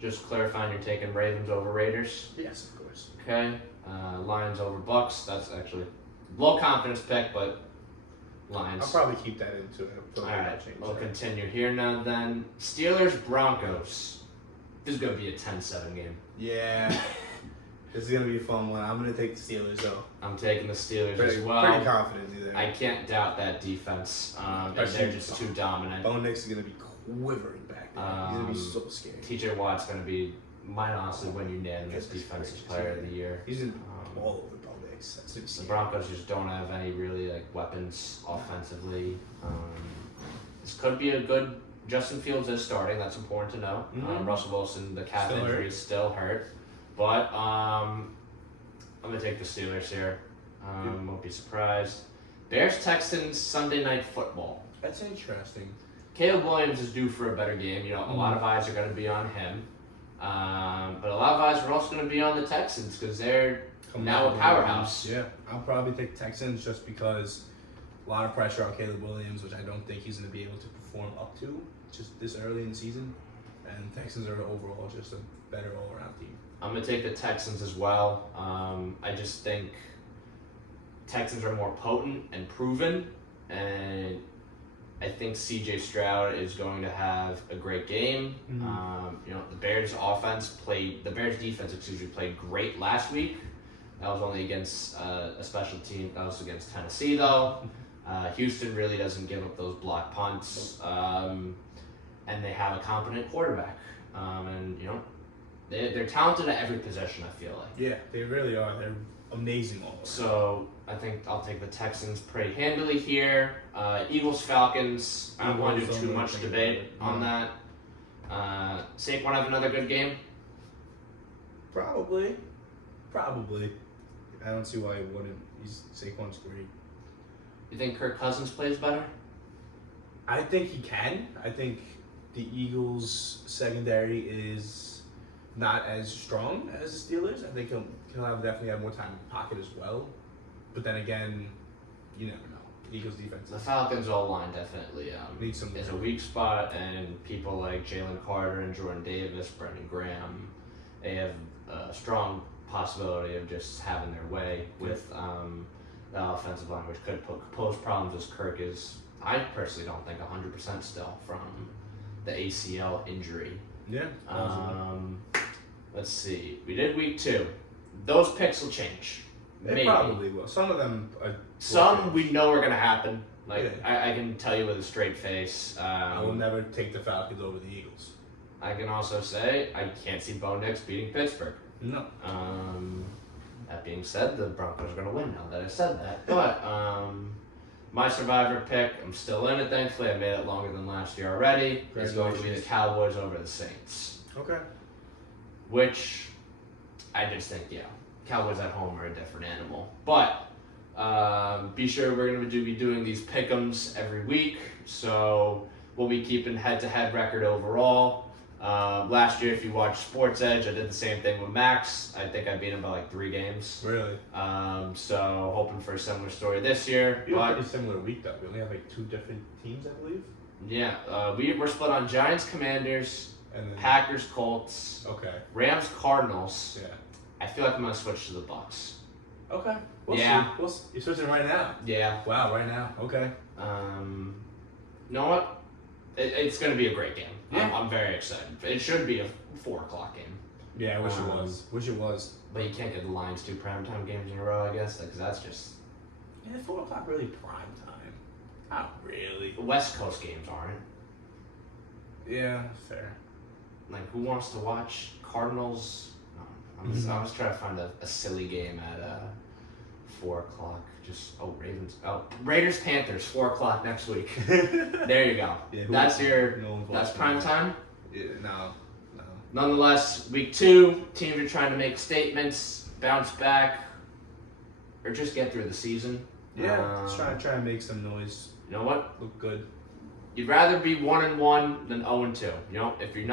Just clarifying, you're taking Ravens over Raiders. Yes, of course. Okay. Lions over Bucks. That's actually low confidence pick, but Lions. I'll probably keep that into it. All right, we'll continue here now then. Steelers, Broncos. This is going to be a 10-7 game. Yeah. This is going to be a fun one. I'm going to take the Steelers, though. I'm taking the Steelers Pretty, as well. pretty confident either. I can't doubt that defense. And Especially they're just too dominant. Bo Nix is going to be quivering back there. He's going to be so scary. TJ Watt's going to be, might honestly win unanimous defensive player of the year. He's in all over Bo Nix. That's The insane. Broncos just don't have any really like weapons offensively. This could be a good. Justin Fields is starting. That's important to know. Mhm. Russell Wilson, the calf Still injury hurt. is still hurt, but I'm gonna take the Steelers here. Won't be surprised. Bears Texans Sunday Night Football. That's interesting. Caleb Williams is due for a better game. You know, a lot of eyes are going to be on him, but a lot of eyes are also going to be on the Texans because they're now a powerhouse. Yeah, I'll probably take Texans just because a lot of pressure on Caleb Williams, which I don't think he's going to be able to perform up to just this early in the season. And Texans are overall just a better all-around team. I'm going to take the Texans as well. I just think Texans are more potent and proven, and I think C.J. Stroud is going to have a great game. You know, the Bears defense played great last week. That was only against a special team. That was against Tennessee, though. Houston really doesn't give up those block punts, and they have a competent quarterback. And you know, they're talented at every position. I feel like. Yeah, they really are. They're amazing all around. So I think I'll take the Texans pretty handily here. Eagles, Falcons. I don't want to do too much debate on that. Saquon have another good game. Probably. I don't see why he wouldn't. Saquon's great. You think Kirk Cousins plays better? I think he can. I think the Eagles' secondary is not as strong as the Steelers. I think he'll definitely have more time in the pocket as well. But then again, you never know. Eagles defense. The Falcons' O-line definitely Needs some is a weak spot, and people like Jalen Carter and Jordan Davis, Brendan Graham, they have a strong possibility of just having their way with the offensive line, which could pose problems as Kirk is, I personally don't think 100% still from the ACL injury. Yeah. Let's see. We did week 2. Those picks will change. They Maybe. probably will. Some of them are. Some we know are going to happen. Like, Yeah. I can tell you with a straight face. I will never take the Falcons over the Eagles. I can also say I can't see Bo Nix beating Pittsburgh. No. That being said, the Broncos are going to win now that I said that. But my survivor pick, I'm still in it, thankfully. I made it longer than last year already. It's going to be the Cowboys over the Saints. Okay. Which I just think, Cowboys at home are a different animal. But be sure we're going to be doing these pick'ems every week. So we'll be keeping head-to-head record overall. Last year, if you watched Sports Edge, I did the same thing with Max. I think I beat him by like 3 games. Really? So hoping for a similar story this year. You had a pretty similar week though. We only have like 2 different teams, I believe. Yeah, we're split on Giants, Commanders, And then Packers, Colts, Okay. Rams, Cardinals. Yeah. I feel like I'm gonna switch to the Bucks. Okay. We'll Yeah. see. You're switching right now. Yeah. Wow. Right now. Okay. You know what? It's gonna be a great game. Yeah. I'm very excited. It should be a 4:00 game. Yeah. I wish it was. Wish it was. But you can't get the Lions 2 primetime games in a row, I guess, because that's just Yeah. 4:00 really prime time. Not really. the West Coast games aren't. Yeah. Fair. Like, who wants to watch Cardinals? I was trying to find a silly game at 4:00. Raiders Panthers 4:00 next week. There you go. Yeah, That's prime time. Yeah, no. Nonetheless, week 2, teams are trying to make statements, bounce back, or just get through the season. Yeah, just try to make some noise. You know what? Look good. You'd rather be 1-1 than 0-2. You know, if you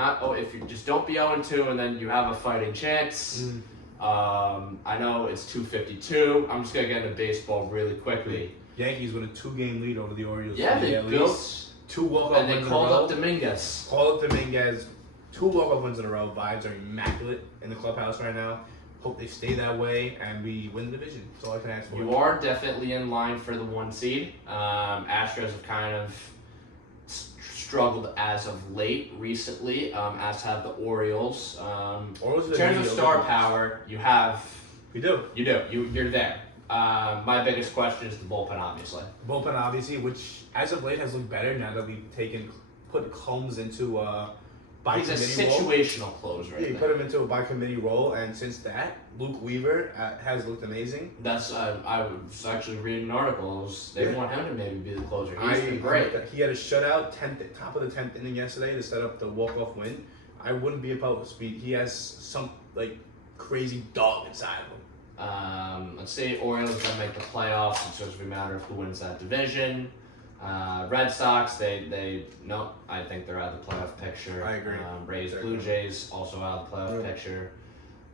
just don't be 0-2 and then you have a fighting chance. I know it's 252. I'm just gonna get into baseball really quickly. Yankees with a 2-game lead over the Orioles. Yeah, they built 2 walk-off and they wins called in a row. up Dominguez. Called up Dominguez. 2 walk-off wins in a row. Vibes are immaculate in the clubhouse right now. Hope they stay that way and we win the division. That's all I can ask for. You are definitely in line for the 1 seed. Astros have kind of struggled as of late recently, as have the Orioles. In terms of star power, you have. We do. You do. You're there. My biggest question is the bullpen, obviously. Bullpen, obviously, which as of late has looked better now that we've put Combs into by He's a committee role. situational closer. Yeah, you put him into a by committee role, and since that, Luke Weaver has looked amazing. That's I was actually reading articles. They want him to maybe be the closer. He's been Great. great. He had a shutout, top of the 10th inning yesterday to set up the walk-off win. I wouldn't be opposed. He has some like crazy dog inside of him. Let's say Orioles gonna make the playoffs. It's just a matter of who wins that division. Red Sox, I think they're out of the playoff picture. I agree. Rays, Blue Jays also out of the playoff picture.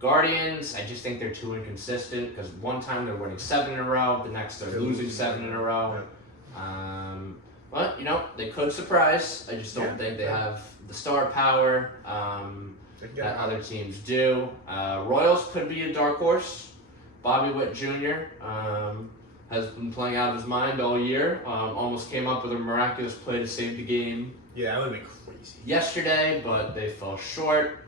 Guardians, I just think they're too inconsistent because one time they're winning 7 in a row, the next they're losing 7 in a row. But they could surprise. I just don't think they have the star power that other teams do. Royals could be a dark horse. Bobby Witt Jr. Has been playing out of his mind all year. Almost came up with a miraculous play to save the game. Yeah, that would have been crazy. Yesterday, but they fell short.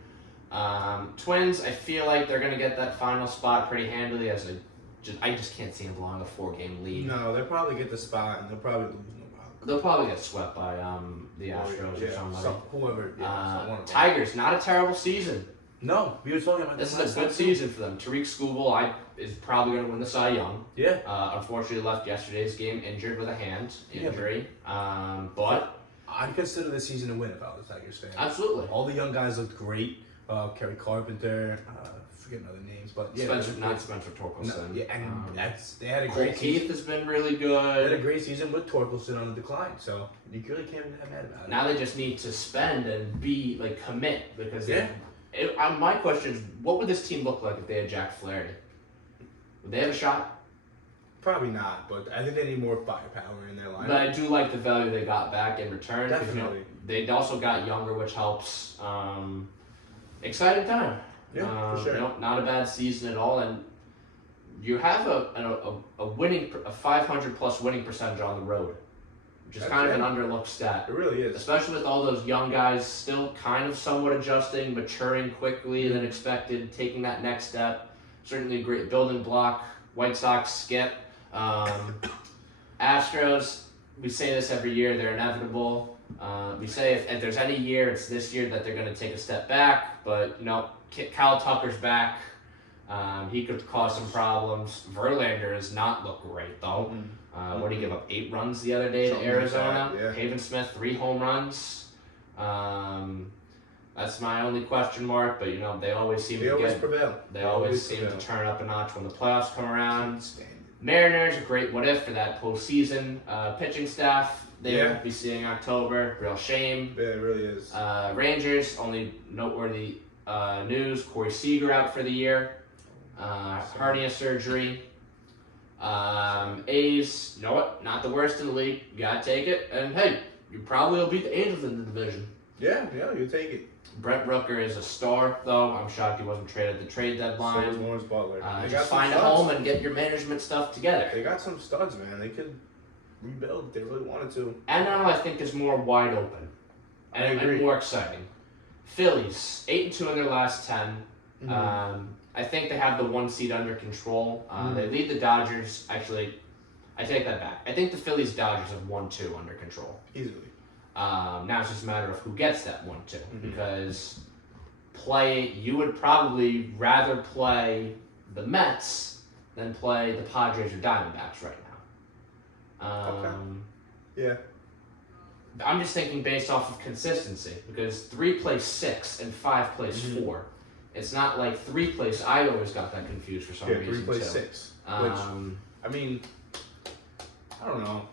Twins, I feel like they're going to get that final spot pretty handily. I just can't see them blowing a 4-game lead. No, they'll probably get the spot, and they'll probably lose no problem. They'll probably get swept by the Astros or somebody. Whoever. Tigers, not a terrible season. No, we were talking about this is a good season for them. Tariq Skubal is probably going to win the Cy Young. Yeah. Unfortunately, left yesterday's game injured with a hand injury. But I'd consider the season a win if I was a Tigers fan. Absolutely. All the young guys looked great. Kerry Carpenter, forgetting other names, but yeah, Spencer Torkelson. yeah, and they had a Cole great Keith season. has been really They had a good. great season with Torkelson on the decline, so you really can't be that mad about it. Now they just need to spend and commit because Yeah. My question is, what would this team look like if they had Jack Flaherty? Would they have a shot? Probably not, but I think they need more firepower in their lineup. But I do like the value they got back in return. 'Cause, Definitely. They also got younger, which helps. Exciting time. Yeah, for sure. Not a bad season at all, and you have a winning, a 500 plus winning percentage on the road, which is kind of an underlooked stat. It really is. Especially with all those young guys still kind of somewhat adjusting, maturing quickly than expected, taking that next step. Certainly a great building block. White Sox skip. Astros, we say this every year, they're inevitable. We say if there's any year, it's this year that they're going to take a step back. But, Kyle Tucker's back. He could cause some problems. Verlander does not look great, though. What did he give up? 8 runs the other day to Arizona? Like that, yeah. Pavin Smith, 3 home runs. That's my only question mark, but they always seem They always prevail. They always seem to turn up a notch when the playoffs come around. Stand it. Mariners, a great what if for that postseason. Pitching staff, they Yeah. won't be seeing October. Real shame. Yeah, it really is. Rangers, only noteworthy news. Corey Seager out for the year. Hernia surgery. A's, you know what? Not the worst in the league. You gotta take it. And hey, you probably will beat the Angels in the division. Yeah, you take it. Brent Rooker is a star, though. I'm shocked he wasn't traded at the trade So deadline. is Lawrence Butler. Just find a home and get your management stuff together. They got some studs, man. They could rebuild if they really wanted to. NL, I think, is more wide open I agree. and more exciting. Phillies, 8-2 in their last 10. Mhm. I think they have the 1 seed under control. They lead the Dodgers. Actually, I take that back. I think the Phillies Dodgers have 1-2 under control. Easily. Now it's just a matter of who gets that 1-2 Mhm. because you would probably rather play the Mets than play the Padres or Diamondbacks right now. Okay. Yeah. I'm just thinking based off of consistency because 3 plays 6 and 5 plays Mhm. 4. It's not like 3 plays. I always got that confused for some Yeah, reason 3 plays too. 6. Which, I mean, I don't know.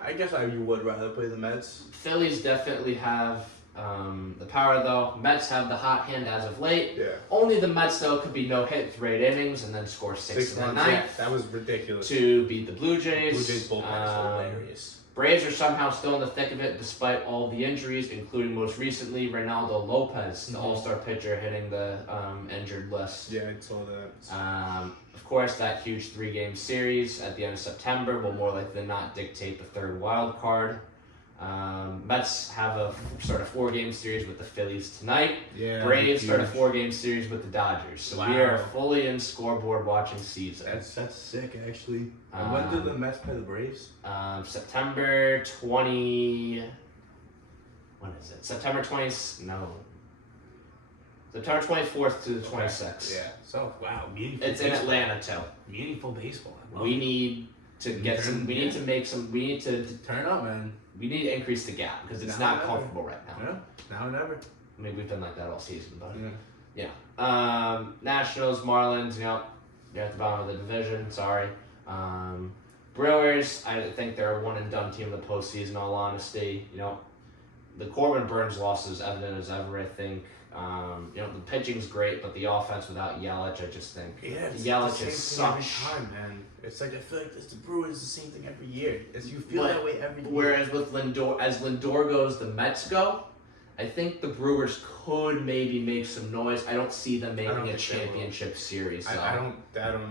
I guess you would rather play the Mets. Phillies definitely have the power though. Mets have the hot hand as of late. Yeah. Only the Mets though could be no hit 3 innings and then score 6 in the runs. ninth Yeah, that was ridiculous. to beat the Blue Jays. Blue Jays bullpen is hilarious. Braves are somehow still in the thick of it despite all the injuries, including most recently Reynaldo Lopez, the All-Star pitcher, hitting the injured list. Yeah, I saw that. Of course, that huge 3-game series at the end of September will more likely than not dictate the 3rd wild card. Mets have a start a 4-game series with the Phillies tonight. Yeah. Braves start a huge. 4-game series with the Dodgers. So we Wow. are fully in scoreboard watching season. That's sick, actually. And when did the Mets play the Braves? September 20. When is it? September 20. No. September 24th to the 26th. Yeah. So wow, meaningful. It's in baseball. Atlanta too. Meaningful baseball. I love We it. need to get some. We need to make some. We need to. Turn up, man. We need to increase the gap because it's Now not or comfortable right now. Yeah. Now or never. I mean, we've been like that all season, but Yeah. Nationals, Marlins, they're at the bottom of the division. Sorry. Brewers, I think they're a one and done team in the postseason. In all honesty, the Corbin Burns loss is evident as ever. I think. The pitching's great, but the offense without Yelich, I just think Yelich is every such. time, man. It's like I feel like it's the Brewers the same thing every year. You feel But- that way every year. Whereas with Lindor, as Lindor goes, the Mets go. I think the Brewers could maybe make some noise. I don't see them I don't making a think they will. championship series. So. I don't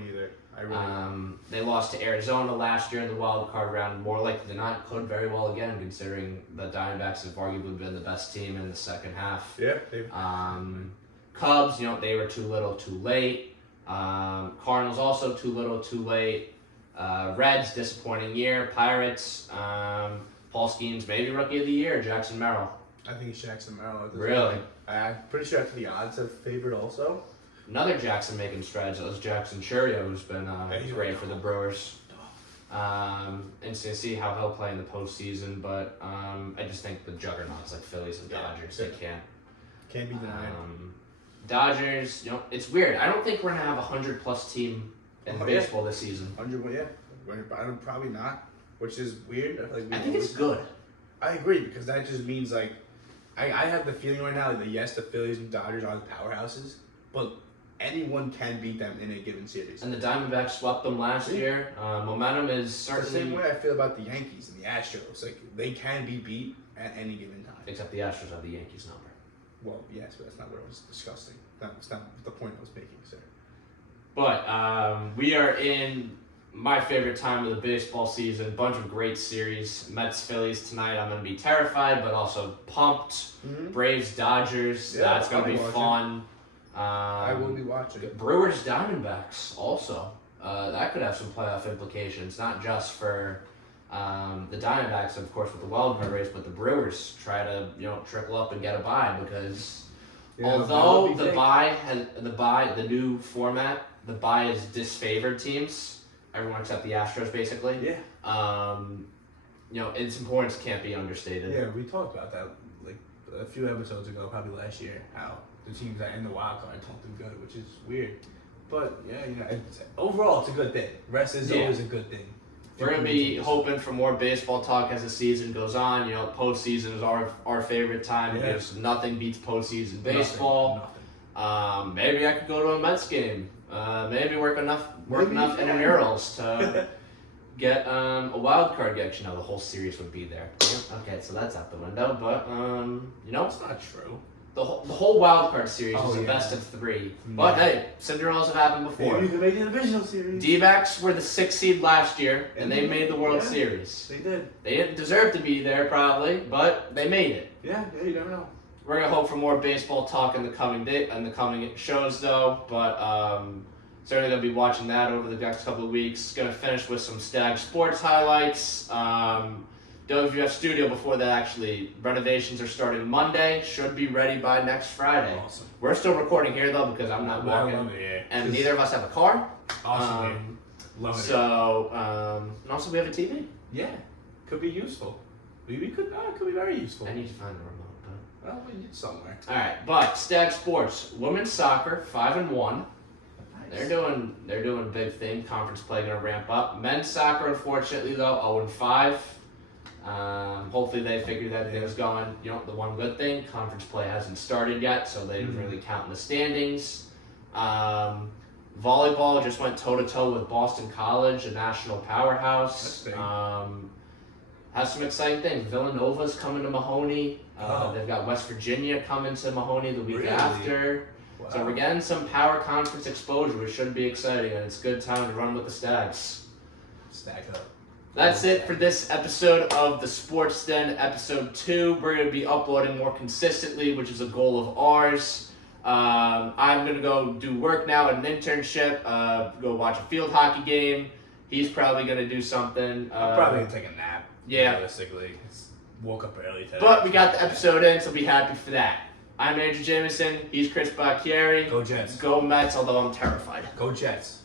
either. I really don't. They lost to Arizona last year in the wild card round. More likely than not, could very well again, considering the Diamondbacks have arguably been the best team in the second half. Yeah. Cubs, they were too little, too late. Cardinals also too little, too late. Reds, disappointing year. Pirates, Paul Skeens, maybe rookie of the year. Jackson Merrill. I think it's Jackson Merrill. At this Really? point. I'm pretty sure the odds have favored also. Another Jackson making strides. That was Jackson Churio, who's been he's great for the Brewers. And to see how he'll play in the postseason, but I just think the juggernauts like Phillies and Yeah, Dodgers, yeah. they can't. Can't be denied. Dodgers, it's weird. I don't think we're gonna have a 100+ team in baseball this season. 100, yeah. Probably not, which is weird. I think it's good. I agree, because that just means like I have the feeling right now that yes, the Phillies and Dodgers are the powerhouses, but anyone can beat them in a given series. And the Diamondbacks swept them last year. Momentum is It's the certainly same way I feel about the Yankees and the Astros. Like they can be beat at any given time. except the Astros have the Yankees number. Well, yes, but that's not what I was discussing. That's not the point I was making, sir. But we are in my favorite time of the baseball season. Bunch of great series. Mets, Phillies tonight. I'm going to be terrified, but also pumped. Mm-hmm. Braves, Dodgers. Yeah, That's going to be watching. fun. I will be watching. Brewers, Diamondbacks also. That could have some playoff implications, not just for the Diamondbacks, of course, with the wild card race, but the Brewers try to trickle up and get a bye because although the new format, the bye is disfavored teams. Everyone except the Astros, basically. Yeah. Its importance can't be understated. Yeah, we talked about that like a few episodes ago, probably last year, how the teams that in the wild card don't do good, which is weird. But yeah, overall it's a good thing. Rest is always a good thing. We're gonna be hoping for more baseball talk as the season goes on. Postseason is our favorite time because nothing beats postseason baseball. Nothing. Maybe I could go to a Mets game. Maybe work enough intramurals to get a wild card get. The whole series would be there. Okay, so that's out the window. But It's not true. The whole wild card series is a yeah. best of 3. But hey, Cinderellas have happened before. Maybe you can make the divisional series. D-backs were the 6th seed last year, and they made the World Series. They did. They didn't deserve to be there probably, but they made it. Yeah, you never know. We're gonna hope for more baseball talk in the coming shows though, but certainly gonna be watching that over the next couple of weeks. Gonna finish with some Stag sports highlights. WF Studio before that actually renovations are starting Monday. Should be ready by next Friday. Awesome. We're still recording here though because I'm not walking, and neither of us have a car. Awesome. Love it. So and also we have a TV. Yeah, could be useful. It could be very useful. I need to find a remote. Well, we need somewhere. All right, but Stag Sports, women's soccer, 5-1. Nice. They're doing a big thing. Conference play gonna ramp up. Men's soccer, unfortunately though, 0-5. Hopefully they figure that thing's going. The one good thing, conference play hasn't started yet, so they didn't really count in the standings. Volleyball just went toe-to-toe with Boston College, a national powerhouse. That's big. Has some exciting things. Villanova's coming to Mahoney. They've got West Virginia coming to Mahoney the week after. Wow. So we're getting some power conference exposure, which should be exciting, and it's a good time to run with the Stags. Stack up. That's it for this episode of the Sports Den, episode 2. We're going to be uploading more consistently, which is a goal of ours. I'm going to go do work now at an internship, go watch a field hockey game. He's probably going to do something. I'm probably going to take a nap. Yeah. Realistically. Woke up early today. But we got the episode in, so be happy for that. I'm Andrew Jameson. He's Chris Bacchieri. Go Jets. Go Mets, although I'm terrified. Go Jets.